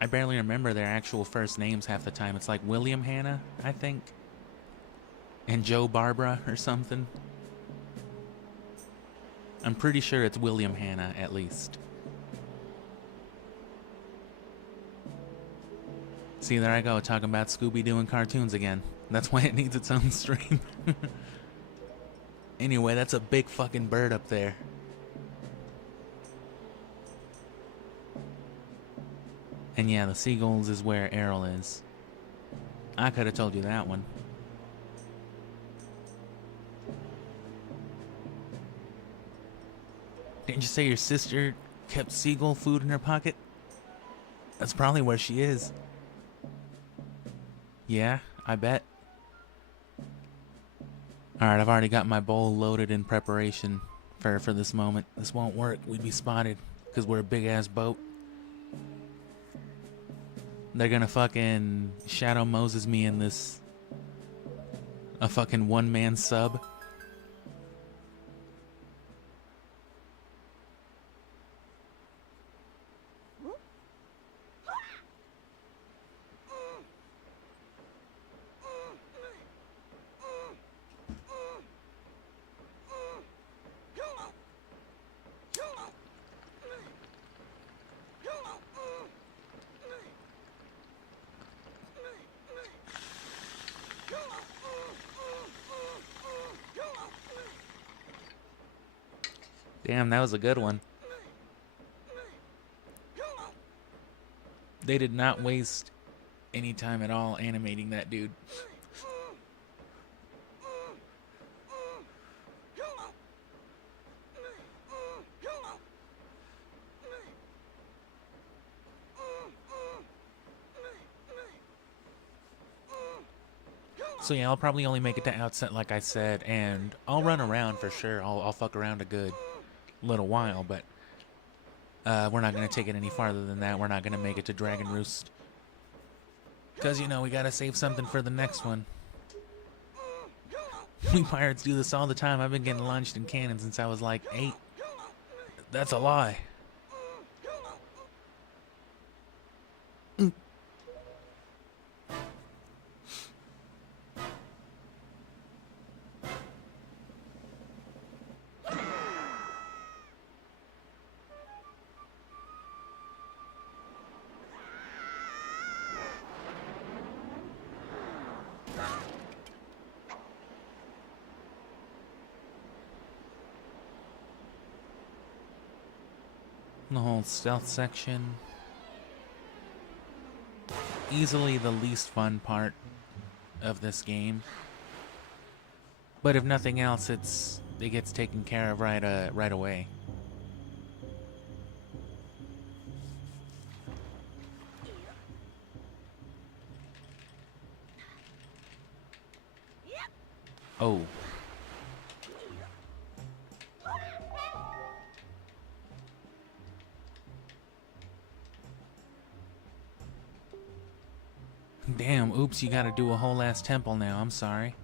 I barely remember their actual first names half the time. It's like William Hanna, I think. And Joe Barbara or something. I'm pretty sure it's William Hanna, at least. See, there I go, talking about Scooby-Doo and cartoons again. That's why it needs its own stream. Anyway, that's a big fucking bird up there. And yeah, the seagulls is where Errol is. I could have told you that one. Didn't you say your sister kept seagull food in her pocket? That's probably where she is. Yeah, I bet. Alright, I've already got my bowl loaded in preparation for this moment. This won't work. We'd be spotted because we're a big-ass boat. They're gonna fucking Shadow Moses me in this. A fucking one-man sub. Damn, that was a good one. They did not waste any time at all animating that dude. So yeah, I'll probably only make it to outset like I said, and I'll run around for sure. I'll fuck around a good little while, but we're not going to take it any farther than that. We're not going to make it to Dragon Roost. Because, you know, we got to save something for the next one. We pirates do this all the time. I've been getting launched in cannon since I was like 8. That's a lie. The whole stealth section. Easily the least fun part of this game. But if nothing else, it gets taken care of right away. Oh. Damn, oops, you gotta do a whole ass temple now, I'm sorry.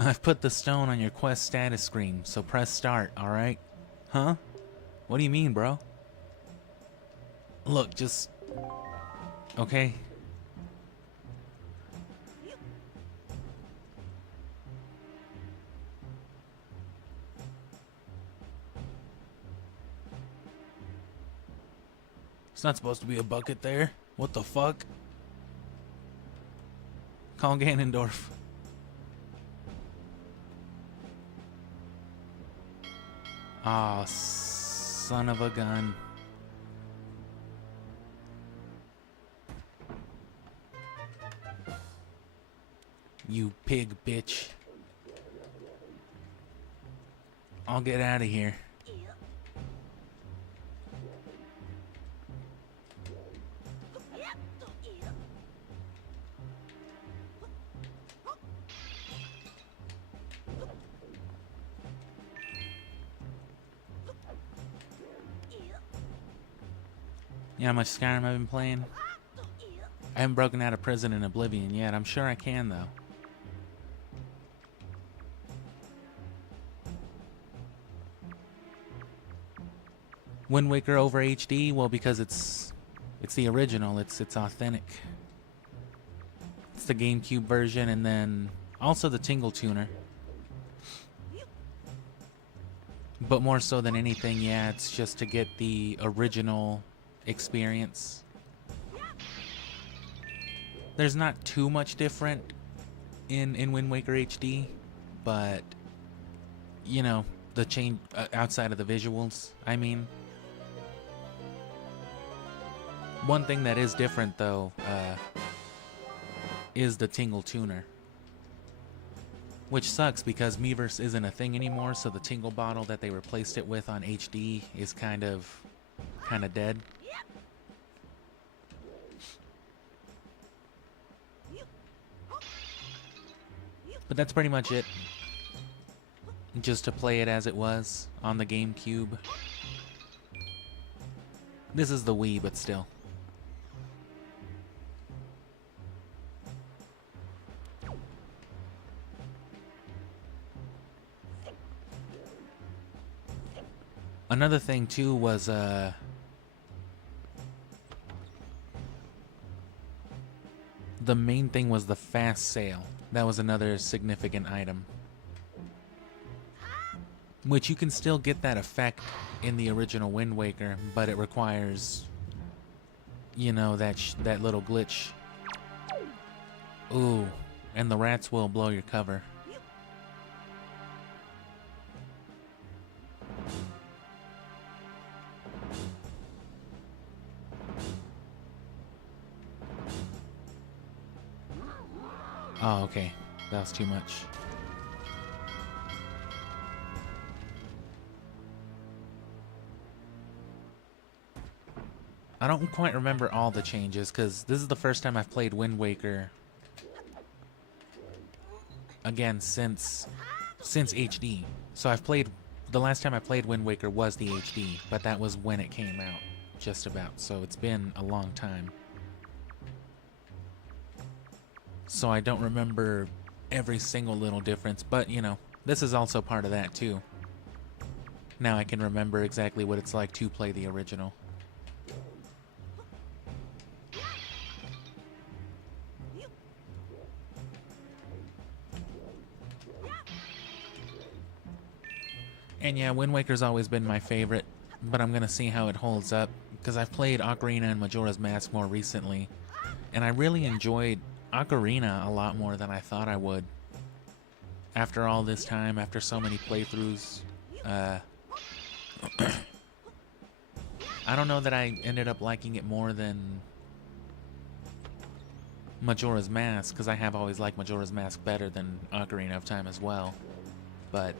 I've put the stone on your quest status screen, so press start, alright? Huh? What do you mean, bro? Look, just... Okay. It's not supposed to be a bucket there. What the fuck? Call Ganondorf. Aw, son of a gun. You pig bitch. I'll get out of here. You know how much Skyrim I've been playing? I haven't broken out of prison in Oblivion yet. I'm sure I can, though. Wind Waker over HD? Well, because it's the original. It's authentic. It's the GameCube version, and then also the Tingle Tuner. But more so than anything, yeah, it's just to get the original experience. There's not too much different in Wind Waker HD, but you know, the change outside of the visuals, I mean. One thing that is different though is the Tingle Tuner, which sucks because Miiverse isn't a thing anymore, so the Tingle bottle that they replaced it with on HD is kind of dead. But that's pretty much it. Just to play it as it was on the GameCube. This is the Wii, but still. Another thing too was the main thing was the fast sale. That was another significant item, which you can still get that effect in the original Wind Waker, but it requires, you know, that little glitch. Ooh, and the rats will blow your cover. Oh, okay. That was too much. I don't quite remember all the changes, because this is the first time I've played Wind Waker again since HD. So the last time I played Wind Waker was the HD, but that was when it came out, just about. So it's been a long time. So I don't remember every single little difference, but you know, this is also part of that too. Now I can remember exactly what it's like to play the original. And yeah, Wind Waker's always been my favorite but I'm gonna see how it holds up, because I've played Ocarina and Majora's Mask more recently, and I really enjoyed Ocarina a lot more than I thought I would. After all this time, after so many playthroughs, I don't know that I ended up liking it more than Majora's Mask, because I have always liked Majora's Mask better than Ocarina of Time as well. But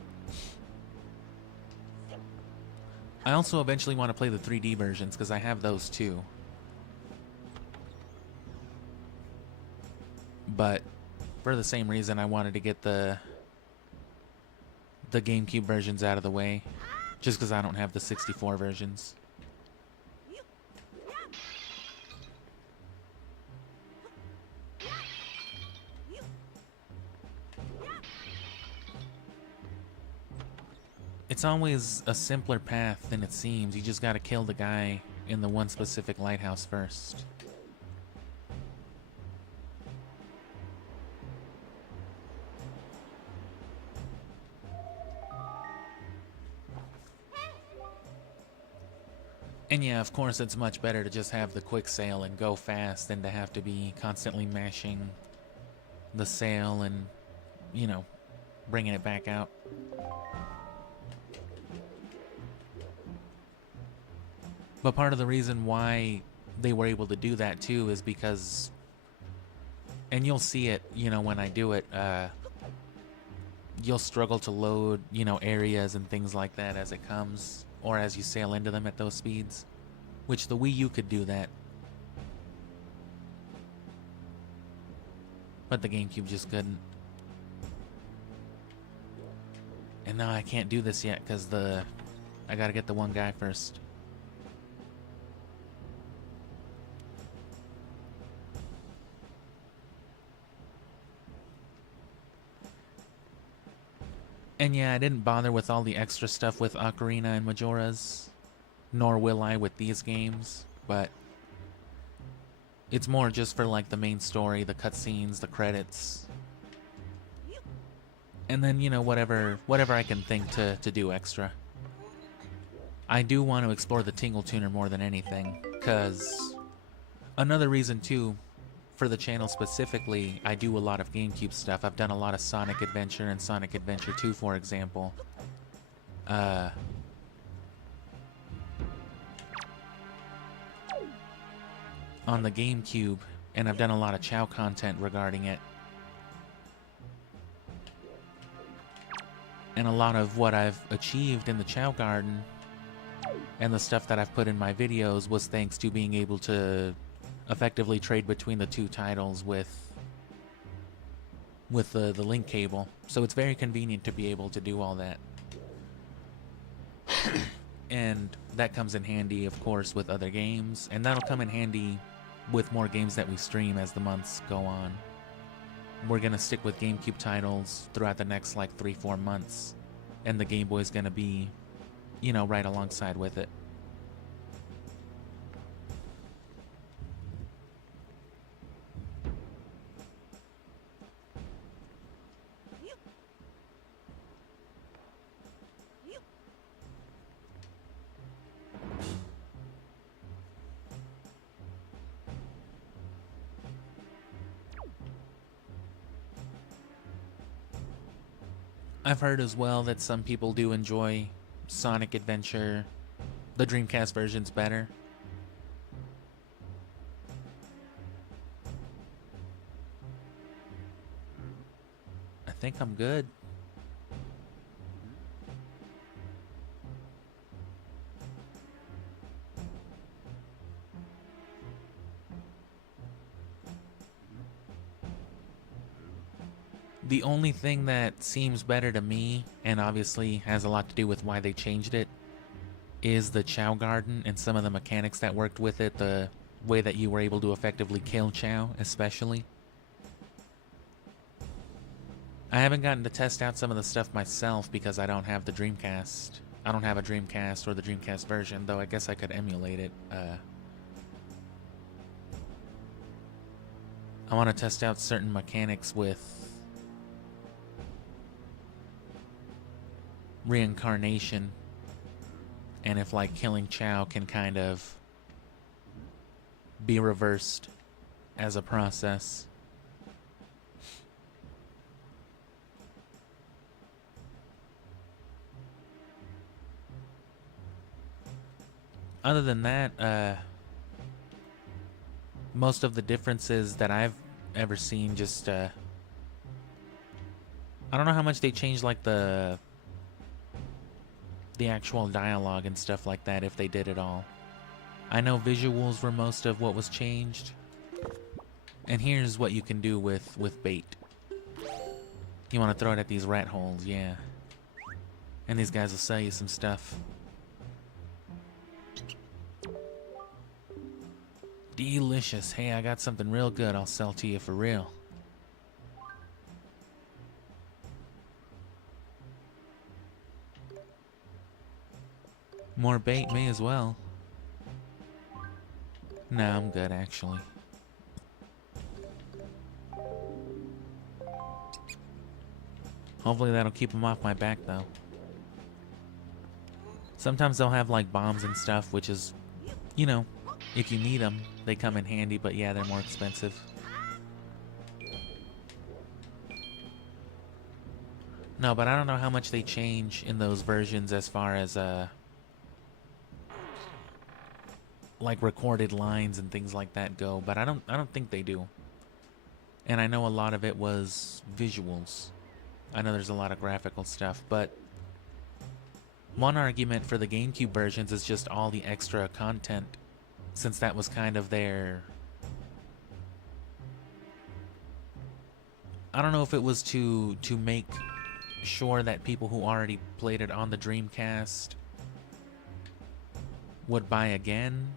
I also eventually want to play the 3D versions, because I have those too. But for the same reason, I wanted to get the GameCube versions out of the way, just because I don't have the 64 versions. It's always a simpler path than it seems. You just gotta kill the guy in the one specific lighthouse first. And yeah, of course, it's much better to just have the quick sail and go fast than to have to be constantly mashing the sail and, you know, bringing it back out. But part of the reason why they were able to do that too is because, and you'll see it, you know, when I do it, you'll struggle to load, you know, areas and things like that as it comes, or as you sail into them at those speeds, which the Wii U could do that. But the GameCube just couldn't. And now I can't do this yet because I gotta get the one guy first. And yeah, I didn't bother with all the extra stuff with Ocarina and Majora's, nor will I with these games, but it's more just for like the main story, the cutscenes, the credits, and then, you know, whatever I can think to do extra. I do want to explore the Tingle Tuner more than anything, because another reason too, for the channel specifically, I do a lot of GameCube stuff. I've done a lot of Sonic Adventure and Sonic Adventure 2, for example. On the GameCube, and I've done a lot of Chow content regarding it. And a lot of what I've achieved in the Chow Garden and the stuff that I've put in my videos was thanks to being able to effectively trade between the two titles with the link cable. So it's very convenient to be able to do all that. And that comes in handy, of course, with other games, and that'll come in handy with more games that we stream as the months go on. We're gonna stick with GameCube titles throughout the next like 3-4 months, and the Game Boy's gonna be, you know, right alongside with it. I've heard as well that some people do enjoy Sonic Adventure, the Dreamcast version's better. I think I'm good. The only thing that seems better to me, and obviously has a lot to do with why they changed it, is the Chow Garden and some of the mechanics that worked with it, the way that you were able to effectively kill Chow, especially. I haven't gotten to test out some of the stuff myself because I don't have the Dreamcast. I don't have a Dreamcast or the Dreamcast version, though I guess I could emulate it. I want to test out certain mechanics with reincarnation and if like killing Chow can kind of be reversed as a process. Other than that, most of the differences that I've ever seen just, I don't know how much they changed like the actual dialogue and stuff like that, if they did it all. I know visuals were most of what was changed. And here's what you can do with bait. You want to throw it at these rat holes, yeah. And these guys will sell you some stuff. Delicious. Hey, I got something real good I'll sell to you for real. More bait, may as well. Nah, I'm good actually. Hopefully that'll keep them off my back though. Sometimes they'll have like bombs and stuff, which is, you know, if you need them, they come in handy, but yeah, they're more expensive. No, but I don't know how much they change in those versions as far as like recorded lines and things like that go, but I don't think they do. And I know a lot of it was visuals. I know there's a lot of graphical stuff, but one argument for the GameCube versions is just all the extra content, since that was kind of their, I don't know if it was to make sure that people who already played it on the Dreamcast would buy again,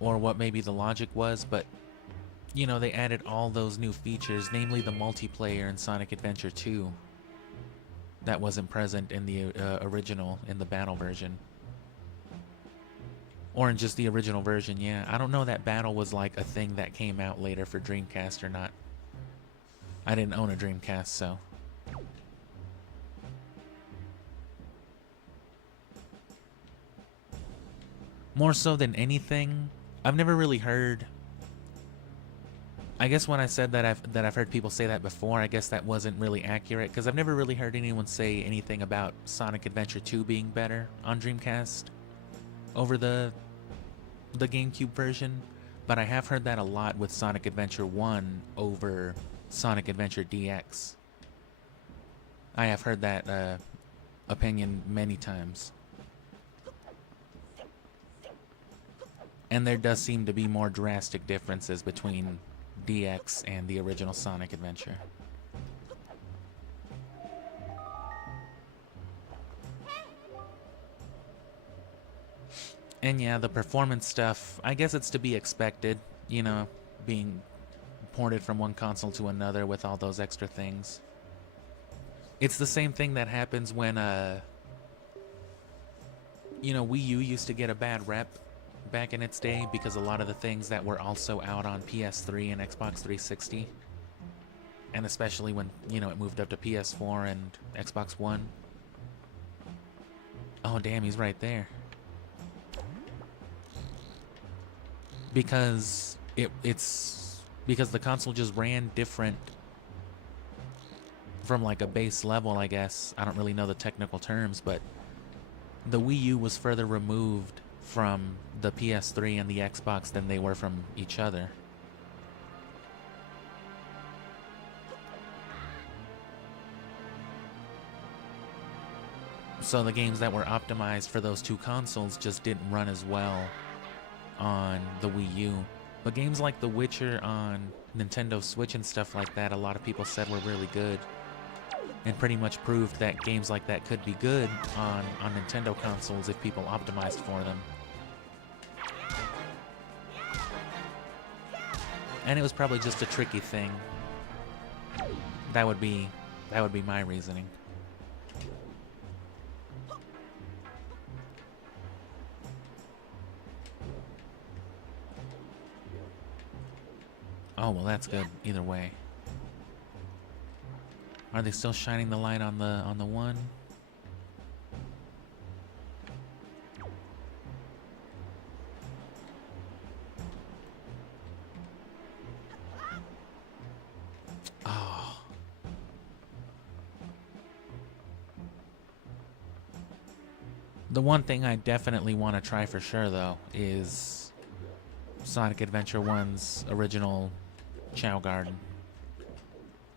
or what maybe the logic was, but you know, they added all those new features, namely the multiplayer in Sonic Adventure 2 that wasn't present in the original, in the battle version. Or in just the original version, yeah. I don't know that battle was like a thing that came out later for Dreamcast or not. I didn't own a Dreamcast, so. More so than anything, I've never really heard, I guess when I said that I've heard people say that before, I guess that wasn't really accurate, because I've never really heard anyone say anything about Sonic Adventure 2 being better on Dreamcast over the GameCube version, but I have heard that a lot with Sonic Adventure 1 over Sonic Adventure DX. I have heard that opinion many times. And there does seem to be more drastic differences between DX and the original Sonic Adventure. And yeah, the performance stuff, I guess it's to be expected, you know, being ported from one console to another with all those extra things. It's the same thing that happens when, you know, Wii U used to get a bad rep back in its day because a lot of the things that were also out on PS3 and Xbox 360, and especially when, you know, it moved up to PS4 and Xbox One. Oh damn, he's right there. Because it's because the console just ran different from like a base level, I guess. I don't really know the technical terms, but the Wii U was further removed from the PS3 and the Xbox than they were from each other. So the games that were optimized for those two consoles just didn't run as well on the Wii U. But games like The Witcher on Nintendo Switch and stuff like that, a lot of people said were really good, and pretty much proved that games like that could be good on Nintendo consoles if people optimized for them. And it was probably just a tricky thing. That would be my reasoning. Oh, well, that's good either way. Are they still shining the light on the one? The one thing I definitely want to try for sure, though, is Sonic Adventure 1's original Chow Garden.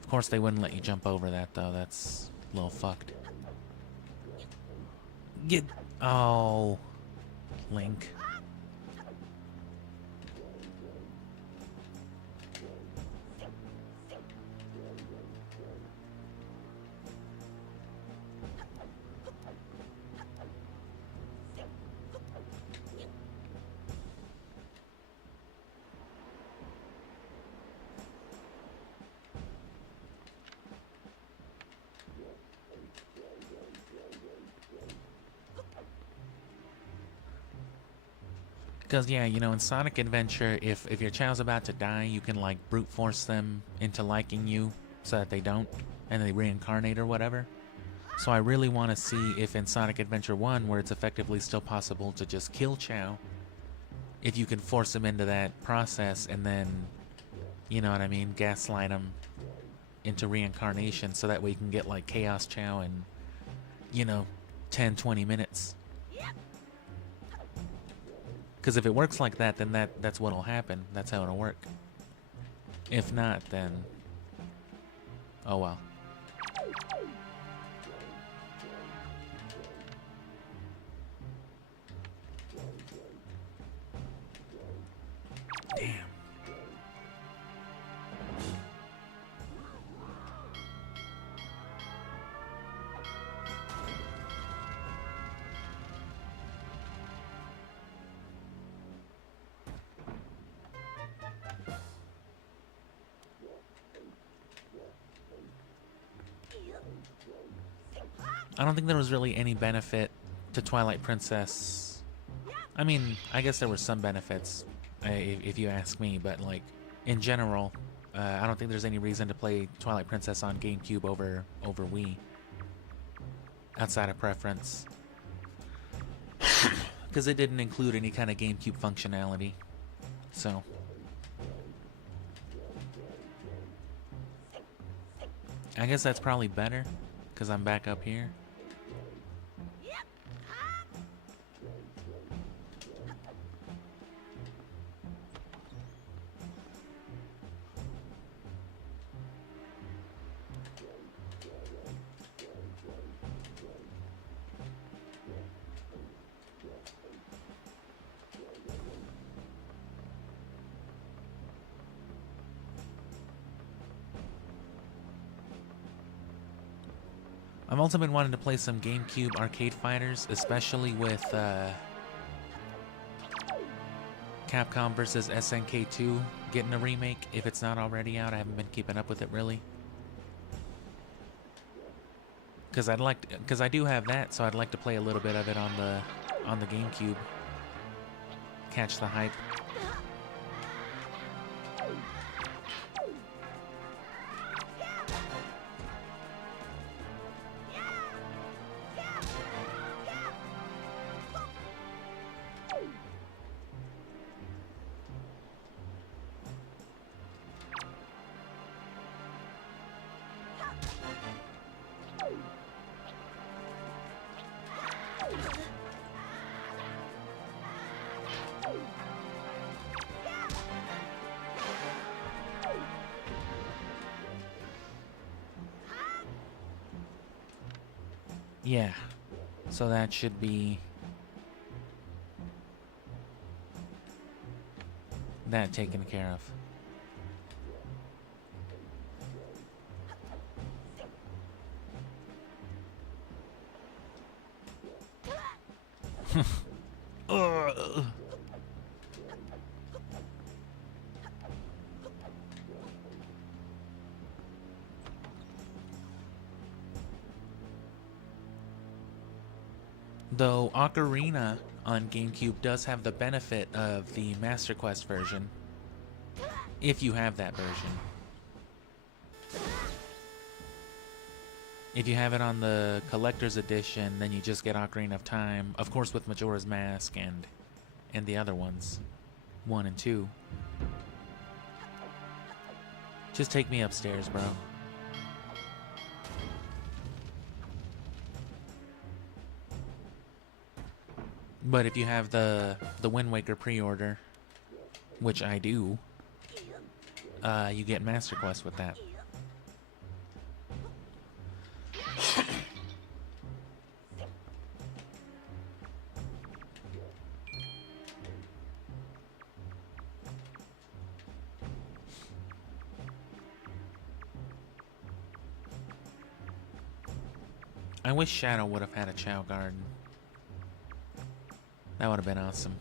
Of course, they wouldn't let you jump over that, though. That's a little fucked. Get... Oh... Link. Because, yeah, you know, in Sonic Adventure, if your child's about to die, you can, like, brute force them into liking you so that they don't, and they reincarnate or whatever. So I really want to see if in Sonic Adventure 1, where it's effectively still possible to just kill Chow, if you can force him into that process and then, you know what I mean, gaslight him into reincarnation so that way you can get, like, Chaos Chow in, you know, 10, 20 minutes. Because if it works like that, then that's what'll happen. That's how it'll work. If not, then... oh well. Damn. I don't think there was really any benefit to Twilight Princess. I mean, I guess there were some benefits, if you ask me, but like, in general, I don't think there's any reason to play Twilight Princess on GameCube over Wii. Outside of preference. Because it didn't include any kind of GameCube functionality. So... I guess that's probably better, because I'm back up here. I've also been wanting to play some GameCube arcade fighters, especially with Capcom vs. SNK 2 getting a remake. If it's not already out, I haven't been keeping up with it really. Because I do have that, so I'd like to play a little bit of it on the GameCube. Catch the hype. Yeah, so that should be that taken care of. Ugh. Though Ocarina on GameCube does have the benefit of the Master Quest version, if you have that version. If you have it on the Collector's Edition, then you just get Ocarina of Time, of course with Majora's Mask and the other ones, 1 and 2. Just take me upstairs, bro. But if you have the Wind Waker pre-order, which I do, you get Master Quest with that. I wish Shadow would have had a Chow Garden. That would have been awesome.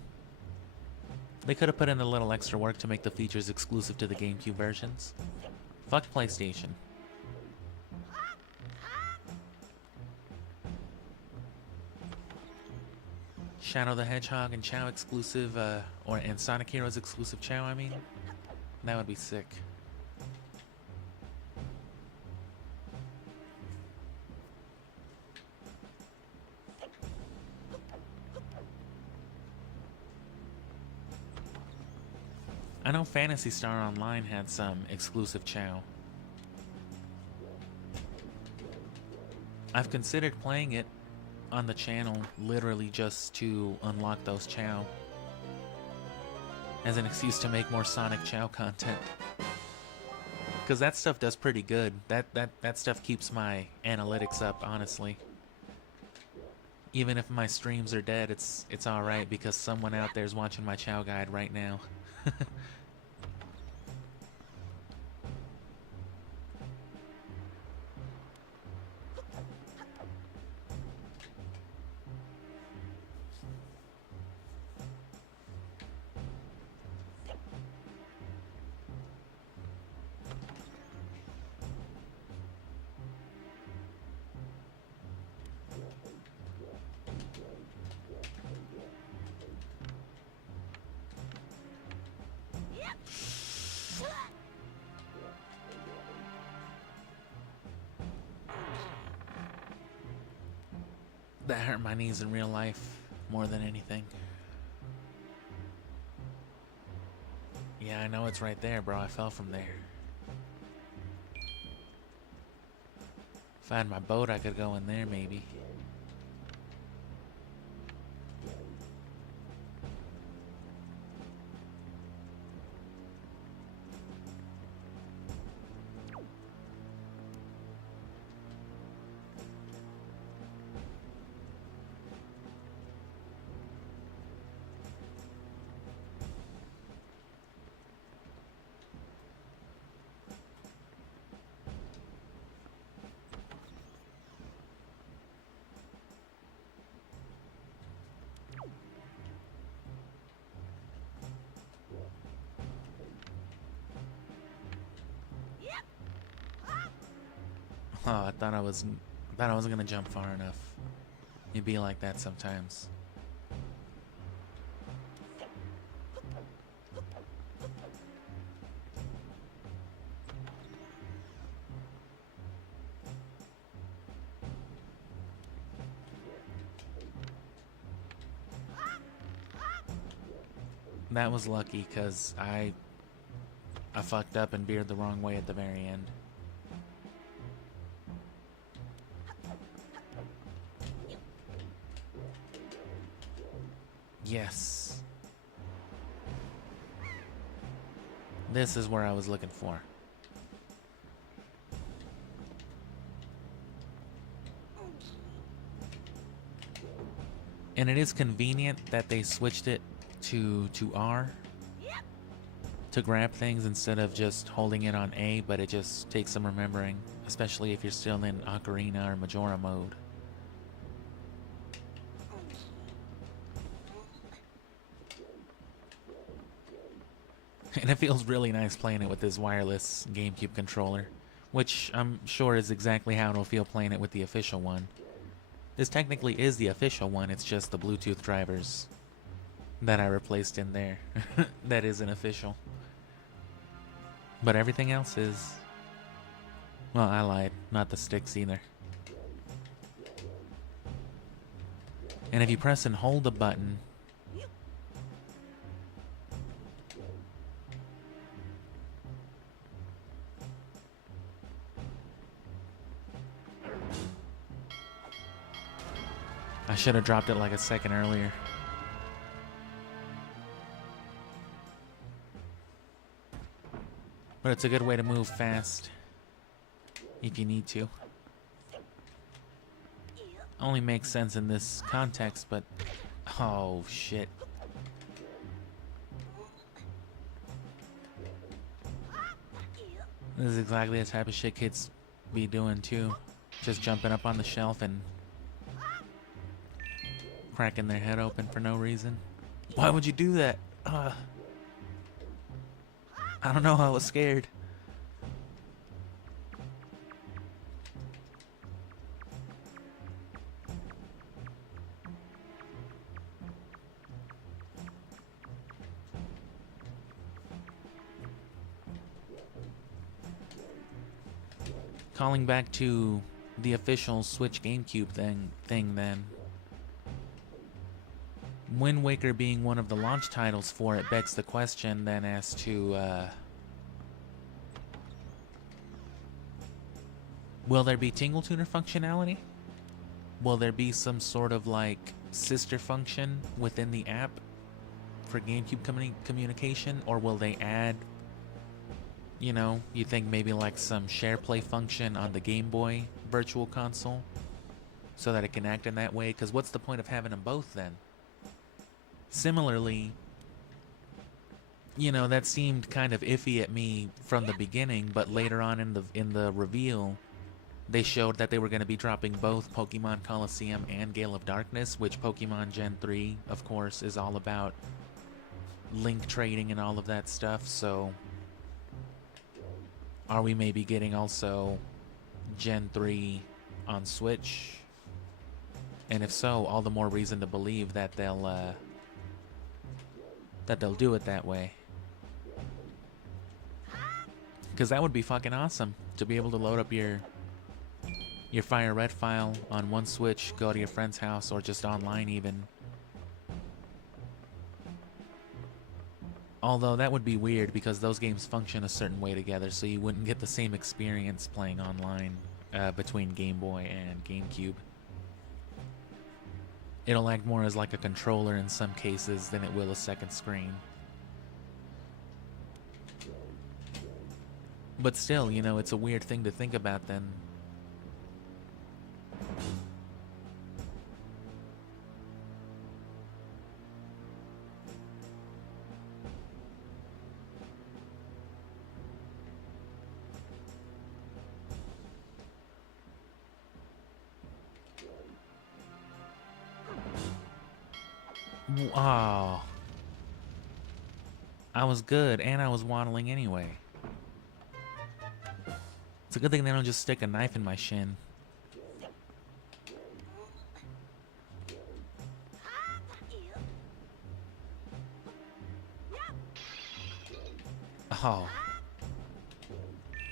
They could have put in a little extra work to make the features exclusive to the GameCube versions. Fuck PlayStation. Shadow the Hedgehog and Chow exclusive, and Sonic Heroes exclusive Chow, I mean. That would be sick. I know Phantasy Star Online had some exclusive Chow. I've considered playing it on the channel literally just to unlock those Chow. As an excuse to make more Sonic Chow content. Because that stuff does pretty good. That stuff keeps my analytics up, honestly. Even if my streams are dead, it's alright because someone out there is watching my Chow guide right now. That hurt my knees in real life more than anything. Yeah, I know it's right there, bro. I fell from there. If I had my boat, I could go in there, maybe. Oh, I thought I wasn't gonna jump far enough. It'd be like that sometimes. That was lucky, cause I fucked up and veered the wrong way at the very end. Yes. This is where I was looking for. And it is convenient that they switched it to R to grab things instead of just holding it on A, but it just takes some remembering, especially if you're still in Ocarina or Majora mode. And it feels really nice playing it with this wireless GameCube controller, which I'm sure is exactly how it'll feel playing it with the official one. This technically is the official one, it's just the Bluetooth drivers that I replaced in there. That isn't official. But everything else is... Well, I lied. Not the sticks either. And if you press and hold the button... I should have dropped it like a second earlier. But it's a good way to move fast if you need to. Only makes sense in this context, but oh shit. This is exactly the type of shit kids be doing too. Just jumping up on the shelf and cracking their head open for no reason. Why would you do that? I don't know, I was scared. Calling back to the official Switch GameCube thing then. Wind Waker being one of the launch titles for it begs the question then as to will there be Tingle Tuner functionality? Will there be some sort of like sister function within the app for GameCube communication, or will they add, you know, you think maybe like some share play function on the Game Boy Virtual Console so that it can act in that way? Because what's the point of having them both then? Similarly, you know, that seemed kind of iffy at me from the beginning, but later on in the reveal, they showed that they were going to be dropping both Pokemon Colosseum and Gale of Darkness, which Pokemon Gen 3, of course, is all about link trading and all of that stuff. So are we maybe getting also Gen 3 on Switch? And if so, all the more reason to believe that they'll do it that way. Because that would be fucking awesome to be able to load up your Fire Red file on one Switch, go to your friend's house, or just online even. Although that would be weird because those games function a certain way together, so you wouldn't get the same experience playing online between Game Boy and GameCube. It'll act more as like a controller in some cases than it will a second screen. But still, you know, it's a weird thing to think about then. Oh. I was good, and I was waddling anyway. It's a good thing they don't just stick a knife in my shin. Oh.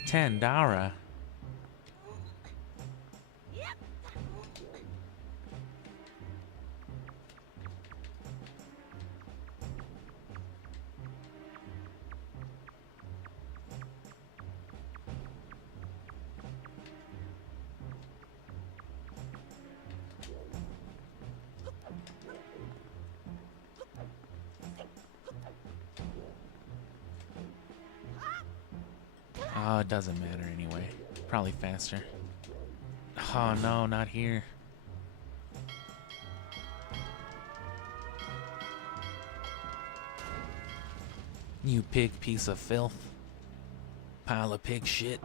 Tandara. Oh, it doesn't matter anyway. Probably faster. Oh no, not here. You pig piece of filth. Pile of pig shit.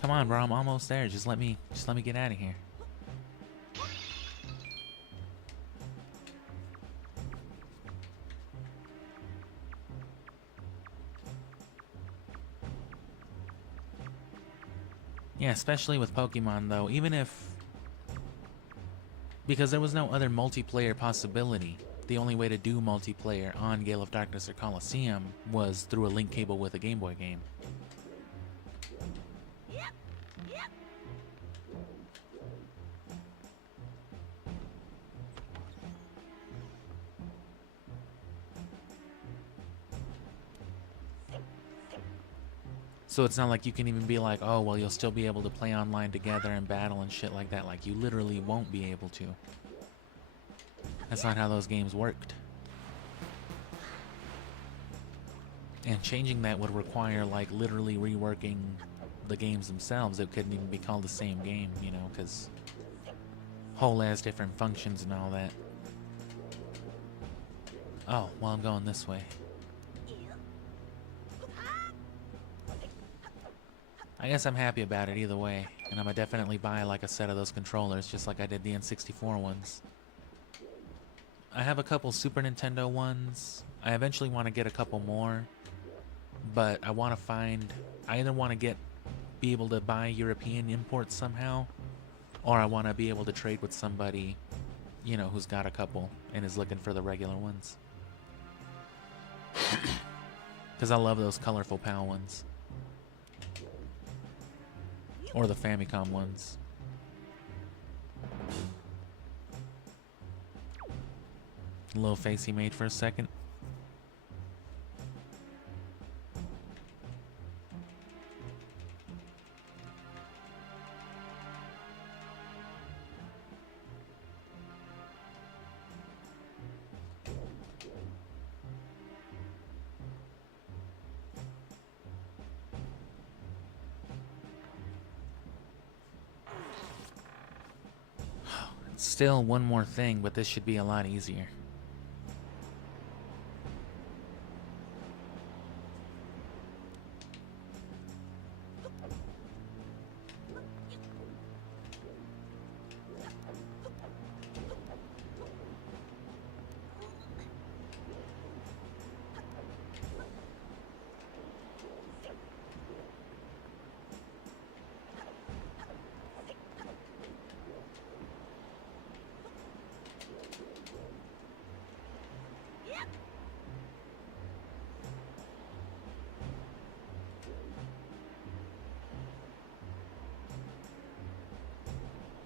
Come on, bro, I'm almost there. Just let me get out of here. Yeah, especially with Pokemon, though. Even if... Because there was no other multiplayer possibility. The only way to do multiplayer on Gale of Darkness or Colosseum was through a link cable with a Game Boy game. So it's not like you can even be like, oh, well, you'll still be able to play online together and battle and shit like that. Like, you literally won't be able to. That's not how those games worked. And changing that would require, like, literally reworking the games themselves. It couldn't even be called the same game, you know, because whole has different functions and all that. Oh, well, I'm going this way. I guess I'm happy about it either way, and I'm gonna definitely buy like a set of those controllers, just like I did the N64 ones. I have a couple Super Nintendo ones. I eventually want to get a couple more, but I want to find, I either want to be able to buy European imports somehow, or I want to be able to trade with somebody, you know, who's got a couple and is looking for the regular ones. Because I love those colorful PAL ones. Or the Famicom ones. Little face he made for a second. Still one more thing, but this should be a lot easier.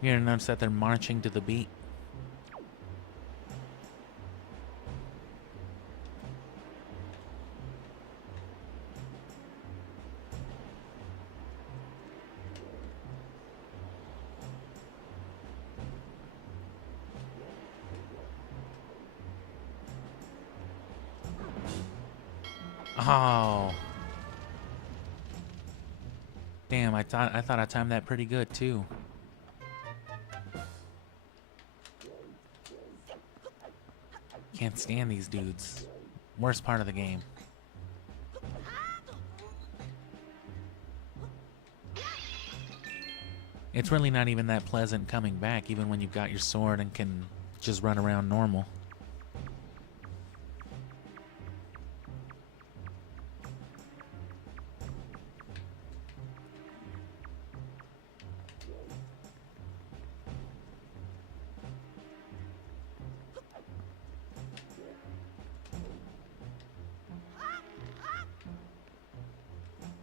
You're gonna notice that they're marching to the beat. Oh. Damn, I thought I timed that pretty good too. Can't stand these dudes. Worst part of the game. It's really not even that pleasant coming back, even when you've got your sword and can just run around normal.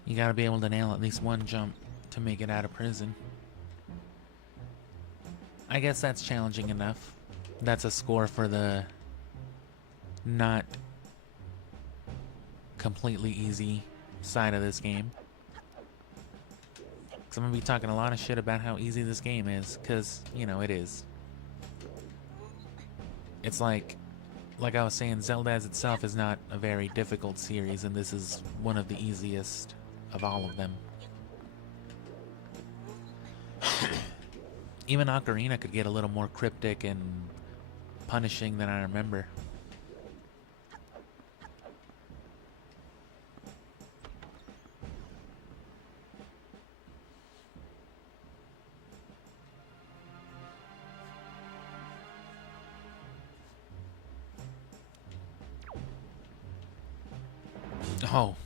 You gotta be able to nail at least one jump to make it out of prison. I guess that's challenging enough. That's a score for the not completely easy side of this game. Because I'm gonna be talking a lot of shit about how easy this game is, because, you know, it is. It's like I was saying, Zelda as itself is not a very difficult series, and this is one of the easiest of all of them. Even Ocarina could get a little more cryptic and punishing than I remember. Oh.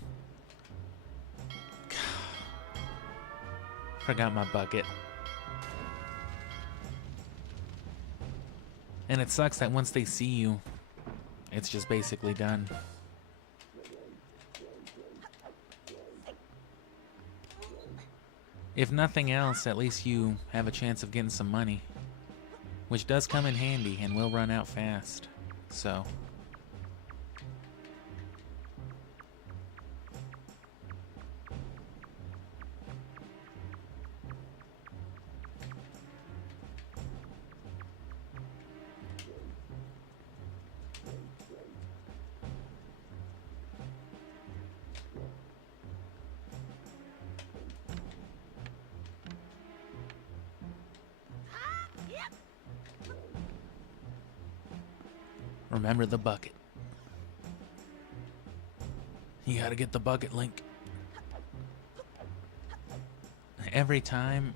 Forgot my bucket. And it sucks that once they see you, it's just basically done. If nothing else, at least you have a chance of getting some money, which does come in handy and will run out fast, so. Remember the bucket. You gotta get the bucket, Link. Every time.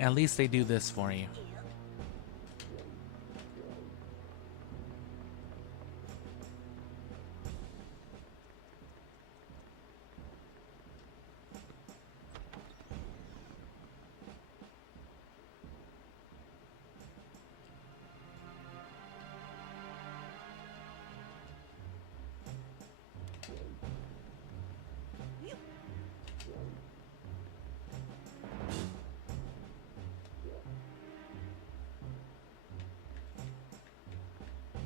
At least they do this for you.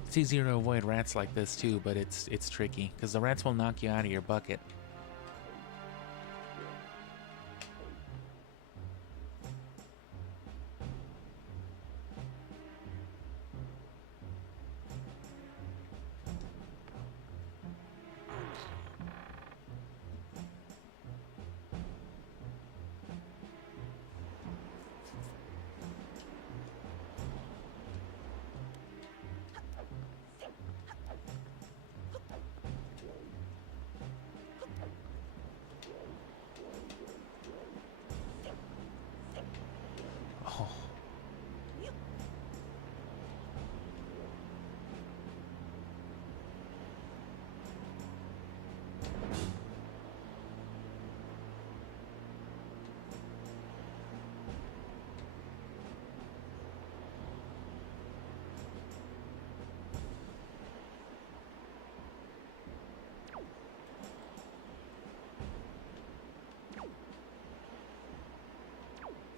It's easier to avoid rats like this too, but it's tricky because the rats will knock you out of your bucket. Oh.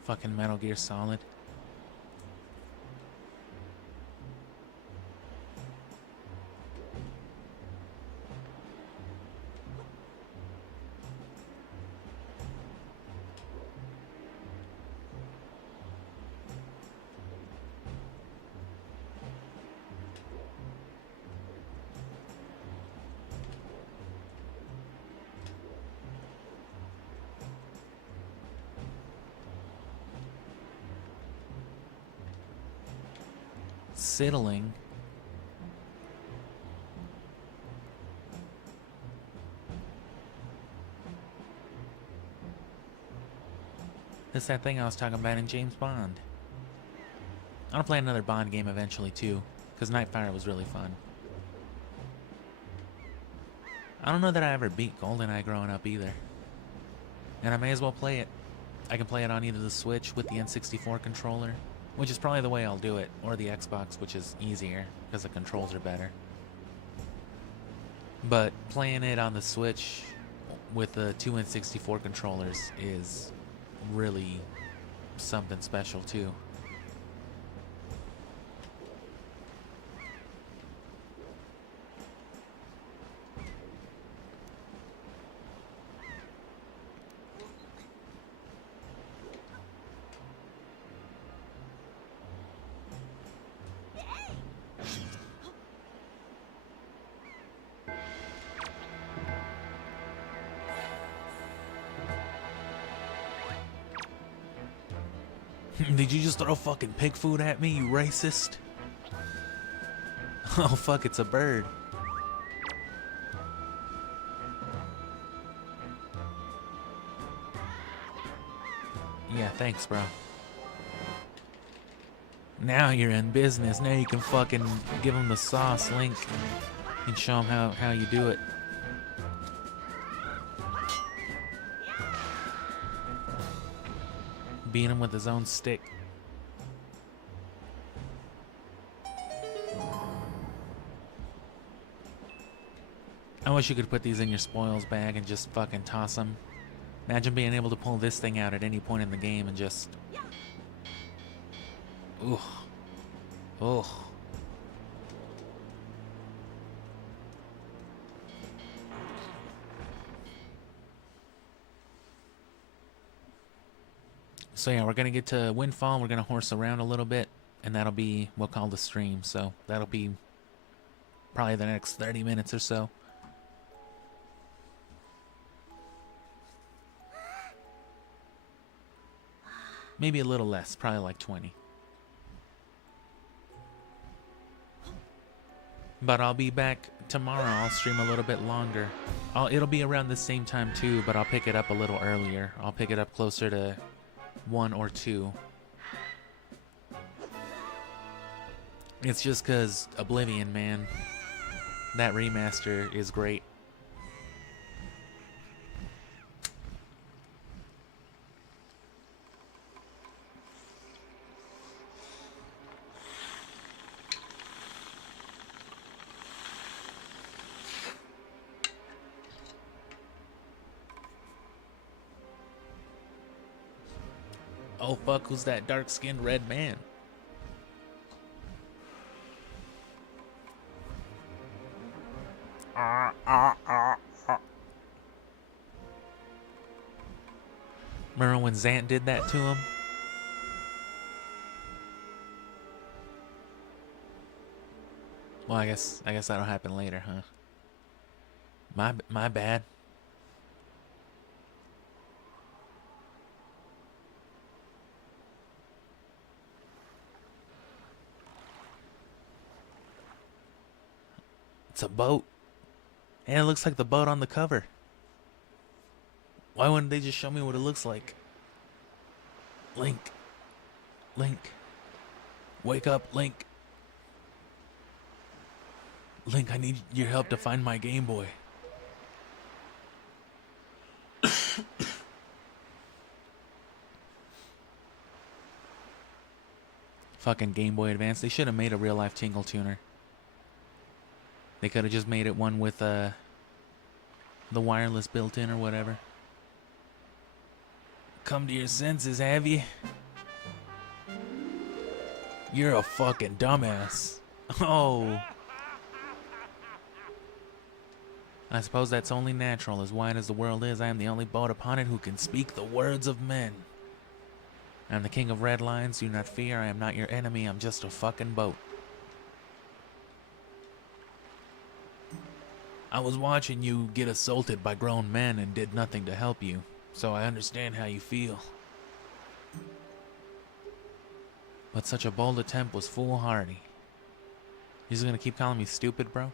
Fucking Metal Gear Solid. Siddling. That's that thing I was talking about in James Bond. I want to play another Bond game eventually too, because Nightfire was really fun. I don't know that I ever beat GoldenEye growing up either. And I may as well play it. I can play it on either the Switch with the N64 controller, which is probably the way I'll do it, or the Xbox, which is easier, because the controls are better. But playing it on the Switch with the two N64 controllers is really something special too. Did you just throw fucking pig food at me, you racist? Oh fuck, it's a bird. Yeah, thanks, bro. Now you're in business. Now you can fucking give him the sauce, Link, and show him how you do it. Beat him with his own stick. I wish you could put these in your spoils bag and just fucking toss them. Imagine being able to pull this thing out at any point in the game and just... Ooh. Oh. So yeah, we're gonna get to Windfall. We're gonna horse around a little bit, and that'll be we'll call the stream. So that'll be probably the next 30 minutes or so. Maybe a little less, probably like 20. But I'll be back tomorrow. I'll stream a little bit longer. It'll be around the same time too, but I'll pick it up a little earlier. I'll pick it up closer to 1 or 2. It's just because Oblivion, man. That remaster is great. Oh fuck, who's that dark-skinned red man? Remember when Zant did that to him? Well, I guess that'll happen later, huh? My bad. It's a boat. And it looks like the boat on the cover. Why wouldn't they just show me what it looks like? Link. Link. Wake up, Link. Link, I need your help to find my Game Boy. Fucking Game Boy Advance. They should have made a real-life Tingle Tuner. They could have just made it one with the wireless built in or whatever. Come to your senses, have you? You're a fucking dumbass. Oh. I suppose that's only natural. As wide as the world is, I am the only boat upon it who can speak the words of men. I'm the king of red lines. Do not fear. I am not your enemy. I'm just a fucking boat. I was watching you get assaulted by grown men and did nothing to help you, so I understand how you feel. But such a bold attempt was foolhardy. You're just gonna keep calling me stupid, bro?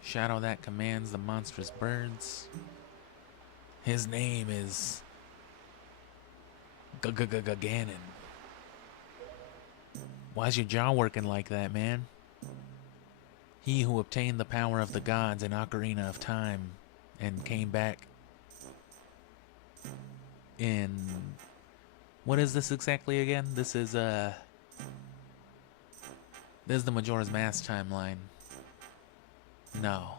Shadow that commands the monstrous birds. His name is Ganon. Why's your jaw working like that, man? He who obtained the power of the gods in Ocarina of Time and came back in... What is this exactly again? This is the Majora's Mask timeline. No.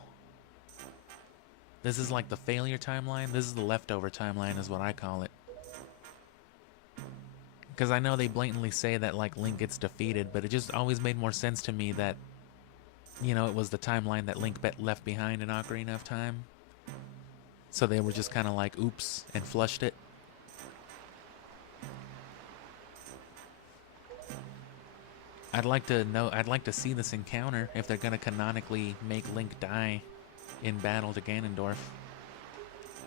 This is like the failure timeline. This is the leftover timeline is what I call it. Because I know they blatantly say that like Link gets defeated, but it just always made more sense to me that, you know, it was the timeline that Link left behind in Ocarina of Time. So they were just kind of like, oops, and flushed it. I'd like to see this encounter if they're gonna canonically make Link die in battle to Ganondorf.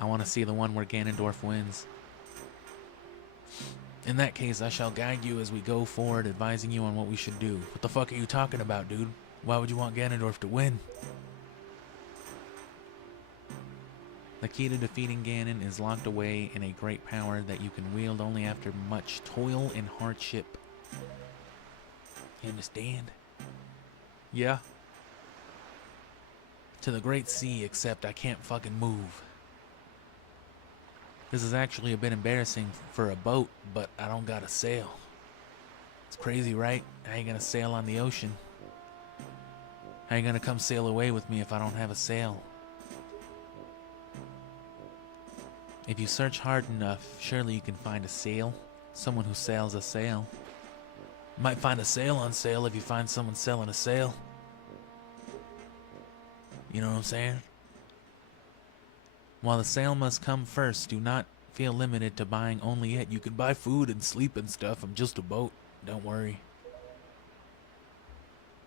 I want to see the one where Ganondorf wins. In that case, I shall guide you as we go forward, advising you on what we should do. What the fuck are you talking about, dude? Why would you want Ganondorf to win? The key to defeating Ganon is locked away in a great power that you can wield only after much toil and hardship. You understand? Yeah. To the great sea, except I can't fucking move. This is actually a bit embarrassing for a boat, but I don't got a sail. It's crazy, right? I ain't gonna sail on the ocean. How you gonna come sail away with me if I don't have a sail? If you search hard enough, surely you can find a sail. Someone who sails a sail. You might find a sail on sale if you find someone selling a sail. You know what I'm saying? While the sail must come first, do not feel limited to buying only it. You can buy food and sleep and stuff. I'm just a boat. Don't worry.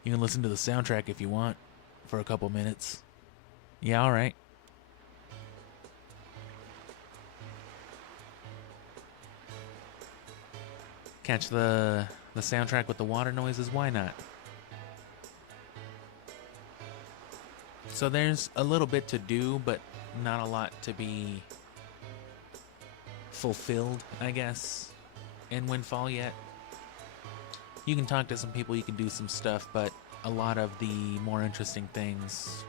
You can listen to the soundtrack if you want for a couple minutes. Yeah, alright. Catch the soundtrack with the water noises, why not? So there's a little bit to do, but not a lot to be fulfilled, I guess, in Windfall yet. You can talk to some people, you can do some stuff, but a lot of the more interesting things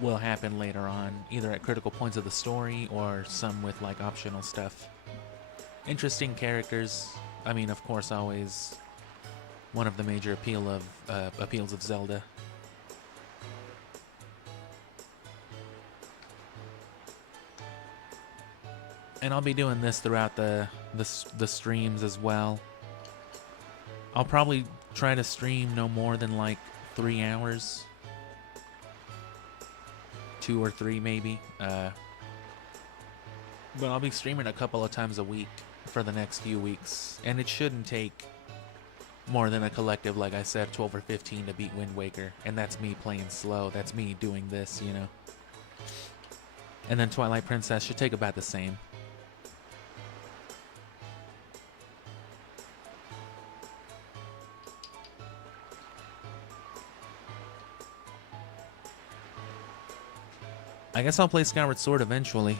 will happen later on, either at critical points of the story or some with like optional stuff. Interesting characters. I mean, of course, always one of the major appeals of Zelda. And I'll be doing this throughout the streams as well. I'll probably try to stream no more than like 3 hours. 2 or 3 maybe. But I'll be streaming a couple of times a week for the next few weeks. And it shouldn't take more than a collective, like I said, 12 or 15 to beat Wind Waker. And that's me playing slow. That's me doing this, you know. And then Twilight Princess should take about the same. I guess I'll play Skyward Sword eventually.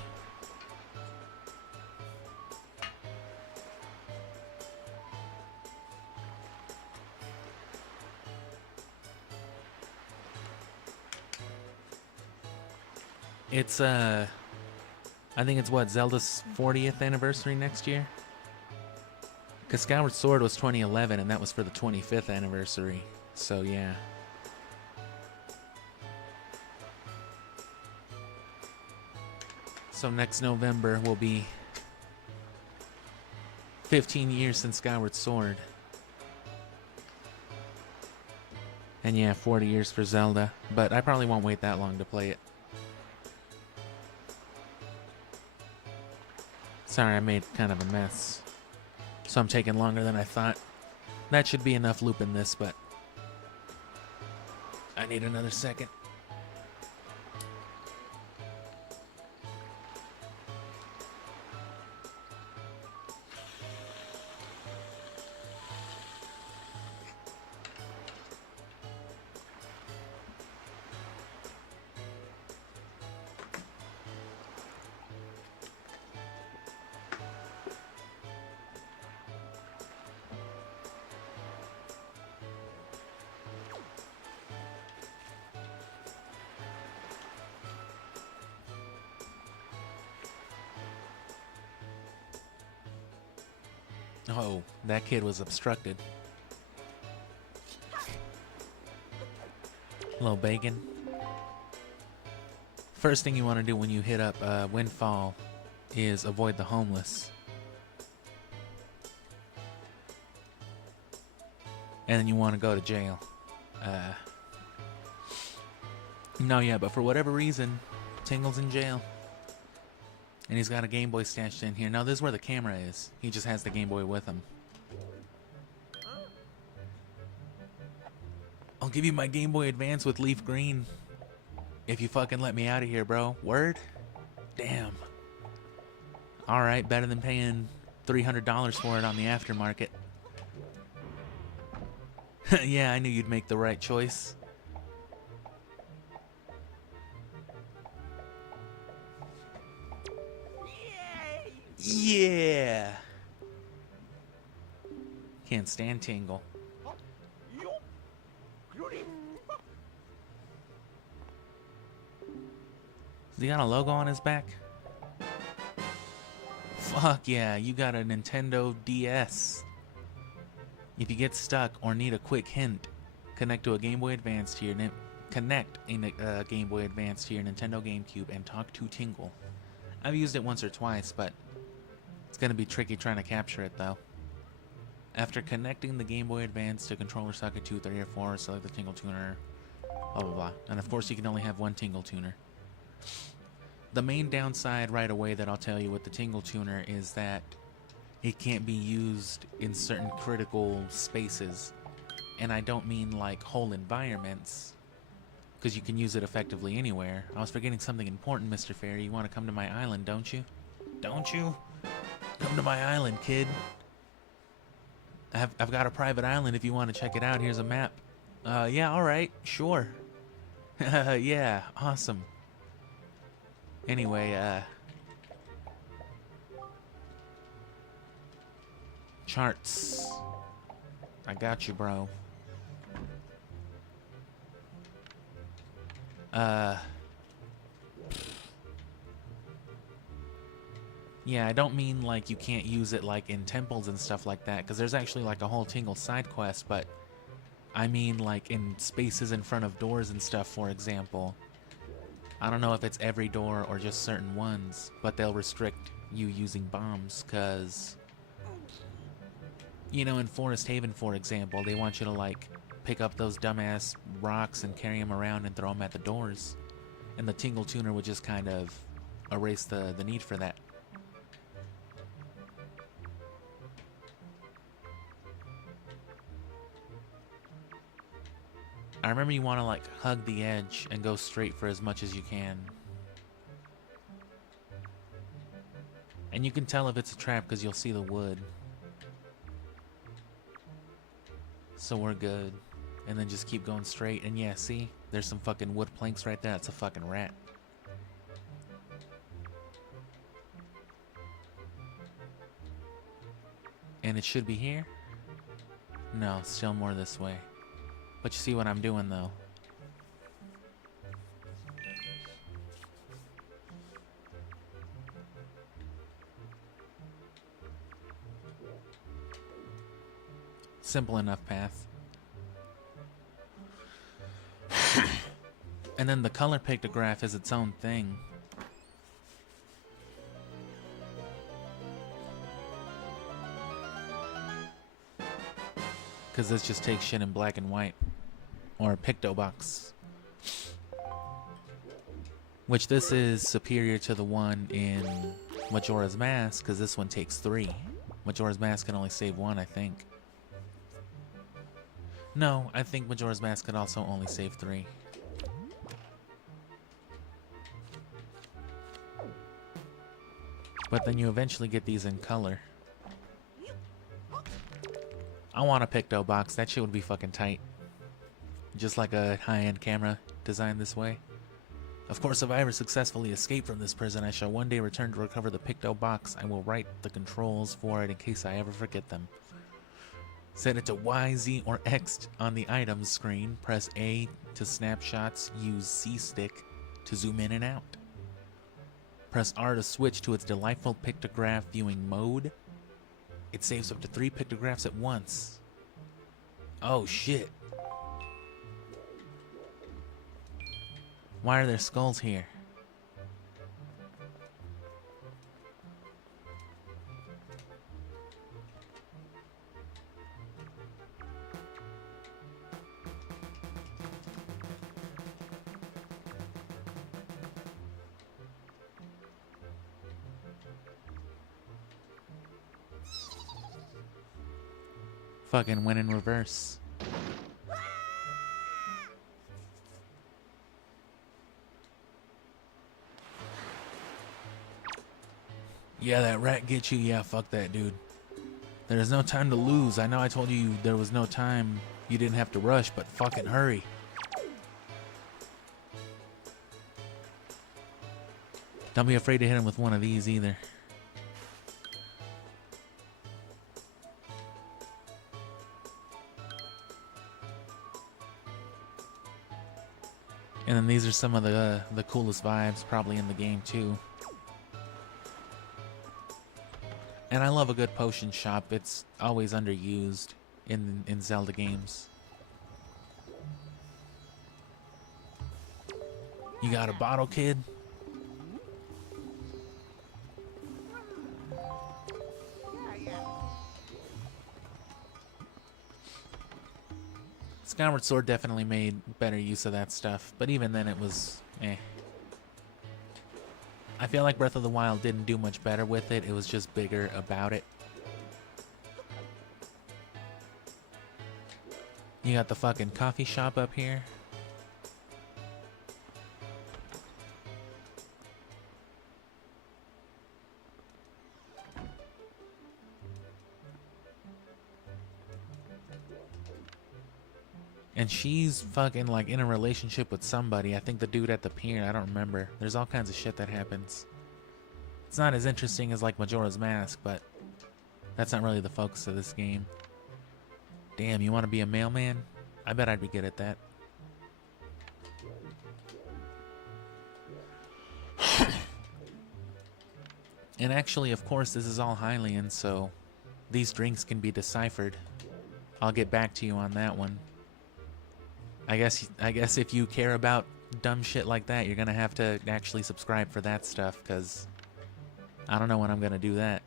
It's I think it's what, Zelda's 40th anniversary next year? Because Skyward Sword was 2011 and that was for the 25th anniversary. So yeah. So next November will be 15 years since Skyward Sword. And yeah, 40 years for Zelda. But I probably won't wait that long to play it. Sorry, I made kind of a mess. So I'm taking longer than I thought. That should be enough looping this, but I need another second. Oh, that kid was obstructed. Hello, bacon. First thing you want to do when you hit up Windfall is avoid the homeless. And then you want to go to jail. No, yeah, but for whatever reason, Tingle's in jail. And he's got a Game Boy stashed in here. Now, this is where the camera is. He just has the Game Boy with him. I'll give you my Game Boy Advance with Leaf Green. If you fucking let me out of here, bro. Word? Damn. Alright, better than paying $300 for it on the aftermarket. Yeah, I knew you'd make the right choice. Yeah. Can't stand Tingle. Has he got a logo on his back? Fuck yeah, you got a Nintendo DS. If you get stuck or need a quick hint, connect to a Game Boy Advance to your Game Boy Advance to your Nintendo GameCube and talk to Tingle. I've used it once or twice, but it's going to be tricky trying to capture it, though. After connecting the Game Boy Advance to controller socket 2, 3, or 4, select the Tingle Tuner, blah, blah, blah. And of course, you can only have one Tingle Tuner. The main downside right away that I'll tell you with the Tingle Tuner is that it can't be used in certain critical spaces. And I don't mean like whole environments, because you can use it effectively anywhere. I was forgetting something important, Mr. Fairy. You want to come to my island, don't you? Don't you? Come to my island, kid. I've got a private island if you want to check it out. Here's a map. Yeah, alright, sure. Yeah, awesome. Anyway, charts. I got you, bro. Yeah, I don't mean like you can't use it like in temples and stuff like that, because there's actually like a whole Tingle side quest, but I mean like in spaces in front of doors and stuff, for example. I don't know if it's every door or just certain ones, but they'll restrict you using bombs, because, you know, in Forest Haven, for example, they want you to like pick up those dumbass rocks and carry them around and throw them at the doors. And the Tingle Tuner would just kind of erase the need for that. I remember you want to like hug the edge and go straight for as much as you can. And you can tell if it's a trap because you'll see the wood. So we're good. And then just keep going straight. And yeah, see? There's some fucking wood planks right there. That's a fucking rat. And it should be here? No, still more this way. But you see what I'm doing, though. Simple enough path. And then the color pictograph is its own thing. Because this just takes shit in black and white. Or a pictobox. Which this is superior to the one in Majora's Mask, because this one takes 3. Majora's Mask can only save 1, I think. No, I think Majora's Mask could also only save 3. But then you eventually get these in color. I want a picto box. That shit would be fucking tight. Just like a high-end camera designed this way. Of course, if I ever successfully escape from this prison, I shall one day return to recover the picto box. I will write the controls for it in case I ever forget them. Set it to Y, Z, or X on the items screen. Press A to snapshots. Use C stick to zoom in and out. Press R to switch to its delightful pictograph viewing mode. It saves up to 3 pictographs at once. Oh shit. Why are there skulls here? Fucking went in reverse. Yeah, that rat gets you. Yeah, fuck that, dude. There's no time to lose. I know I told you there was no time. You didn't have to rush, but fucking hurry. Don't be afraid to hit him with one of these either. And then these are some of the coolest vibes probably in the game too. And I love a good potion shop. It's always underused in Zelda games. You got a bottle, kid? Skyward Sword definitely made better use of that stuff, but even then it was eh. I feel like Breath of the Wild didn't do much better with it. It was just bigger about it. You got the fucking coffee shop up here. And she's fucking like in a relationship with somebody. I think the dude at the pier. I don't remember. There's all kinds of shit that happens. It's not as interesting as like Majora's Mask, but that's not really the focus of this game. Damn, you want to be a mailman? I bet I'd be good at that. And actually, of course, this is all Hylian, so these drinks can be deciphered. I'll get back to you on that one. I guess if you care about dumb shit like that, you're gonna have to actually subscribe for that stuff, because I don't know when I'm gonna do that.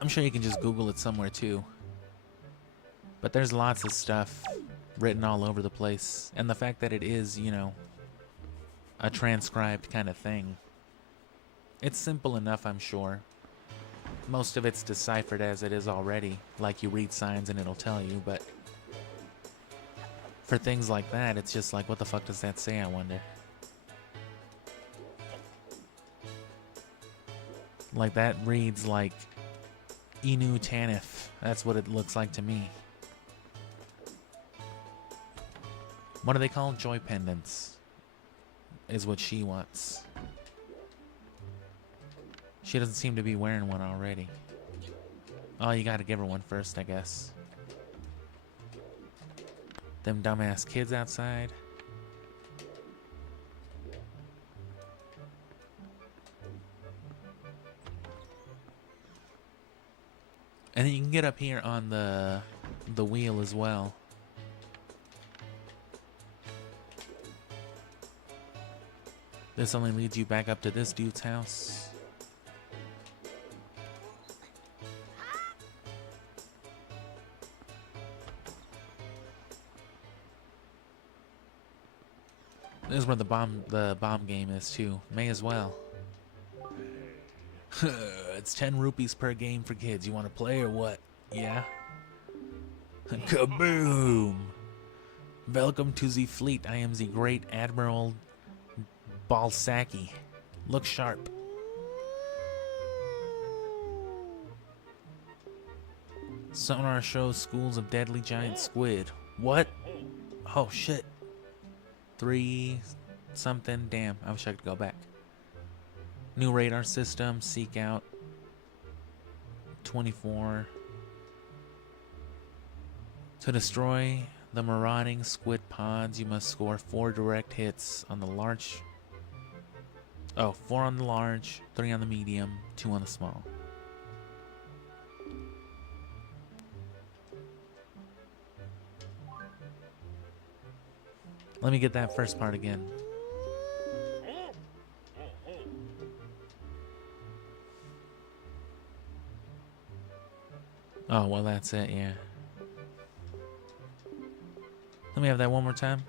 I'm sure you can just Google it somewhere too. But there's lots of stuff written all over the place. And the fact that it is, you know, a transcribed kind of thing. It's simple enough, I'm sure. Most of it's deciphered as it is already. Like you read signs and it'll tell you, but for things like that, it's just like, what the fuck does that say, I wonder? Like that reads like Inu Tanif. That's what it looks like to me. What are they called? Joy pendants. Is what she wants. She doesn't seem to be wearing one already. Oh, you gotta give her one first, I guess. Them dumbass kids outside. And then you can get up here on the wheel as well. This only leads you back up to this dude's house. This is where the bomb game is too. May as well. It's 10 rupees per game for kids. You want to play or what? Yeah? Kaboom! Welcome to the fleet. I am the Great Admiral Balsaki. Look sharp. Sonar shows schools of deadly giant squid. What? Oh shit. 3 something. Damn, I wish I could go back. New radar system. Seek out. 24. To destroy the marauding squid pods, you must score 4 direct hits on the large. Oh, 4 on the large, 3 on the medium, 2 on the small. Let me get that first part again. Oh, well, that's it, yeah. Let me have that one more time.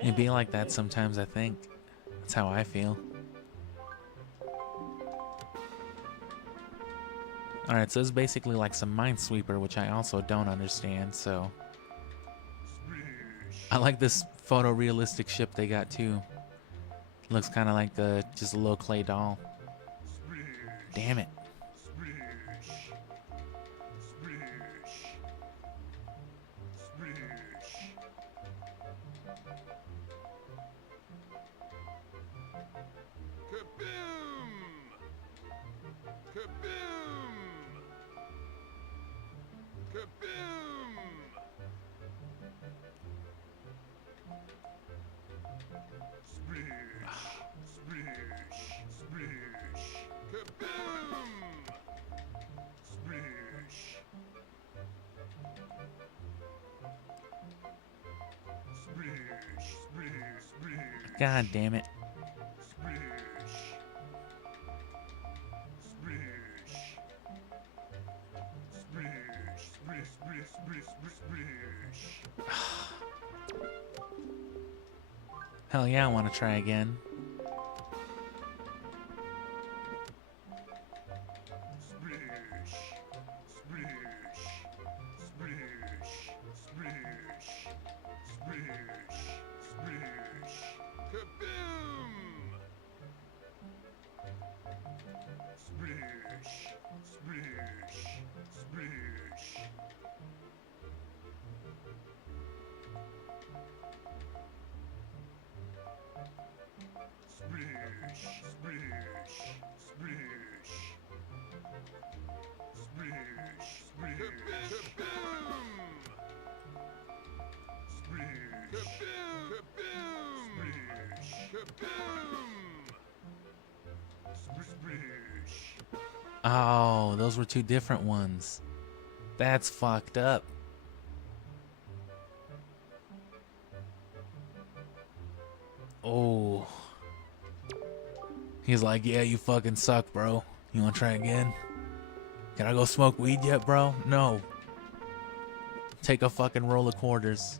It'd be like that sometimes, I think. That's how I feel. Alright, so this is basically like some Minesweeper, which I also don't understand, so... I like this photorealistic ship they got, too. Looks kind of like just a little clay doll. Damn it. Kaboom! God damn it. Hell yeah, I want to try again. Oh, those were two different ones. That's fucked up. Oh. He's like, yeah, you fucking suck, bro. You wanna try again? Can I go smoke weed yet, bro? No. Take a fucking roll of quarters.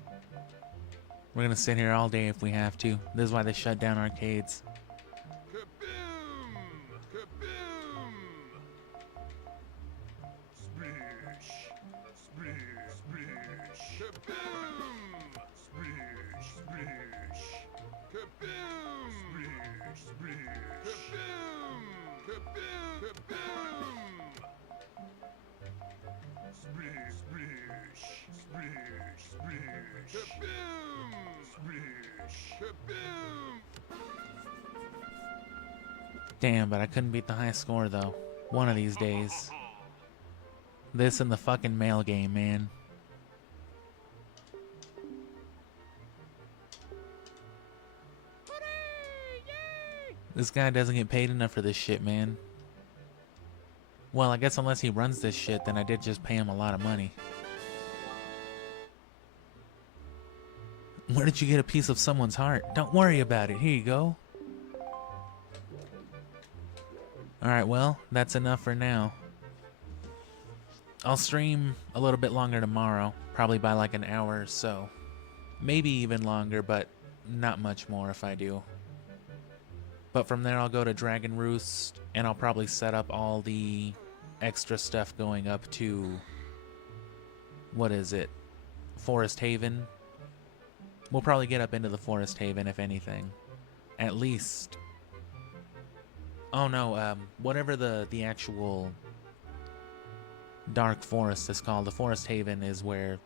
We're gonna sit here all day if we have to. This is why they shut down arcades. Damn, but I couldn't beat the high score though. One of these days. This and the fucking mail game, man. This guy doesn't get paid enough for this shit, man. Well, I guess unless he runs this shit, then I did just pay him a lot of money. Where did you get a piece of someone's heart? Don't worry about it. Here you go. Alright, well, that's enough for now. I'll stream a little bit longer tomorrow. Probably by like an hour or so. Maybe even longer, but not much more if I do. But from there I'll go to Dragon Roost, and I'll probably set up all the extra stuff going up to... what is it? Forest Haven. We'll probably get up into the Forest Haven, if anything. At least... oh no, whatever the actual Dark Forest is called. The Forest Haven is where...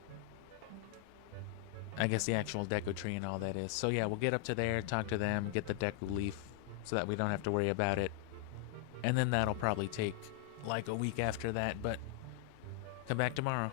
I guess the actual Deku Tree and all that is. So yeah, we'll get up to there, talk to them, get the Deku Leaf, so that we don't have to worry about it. And then that'll probably take like a week after that, but come back tomorrow.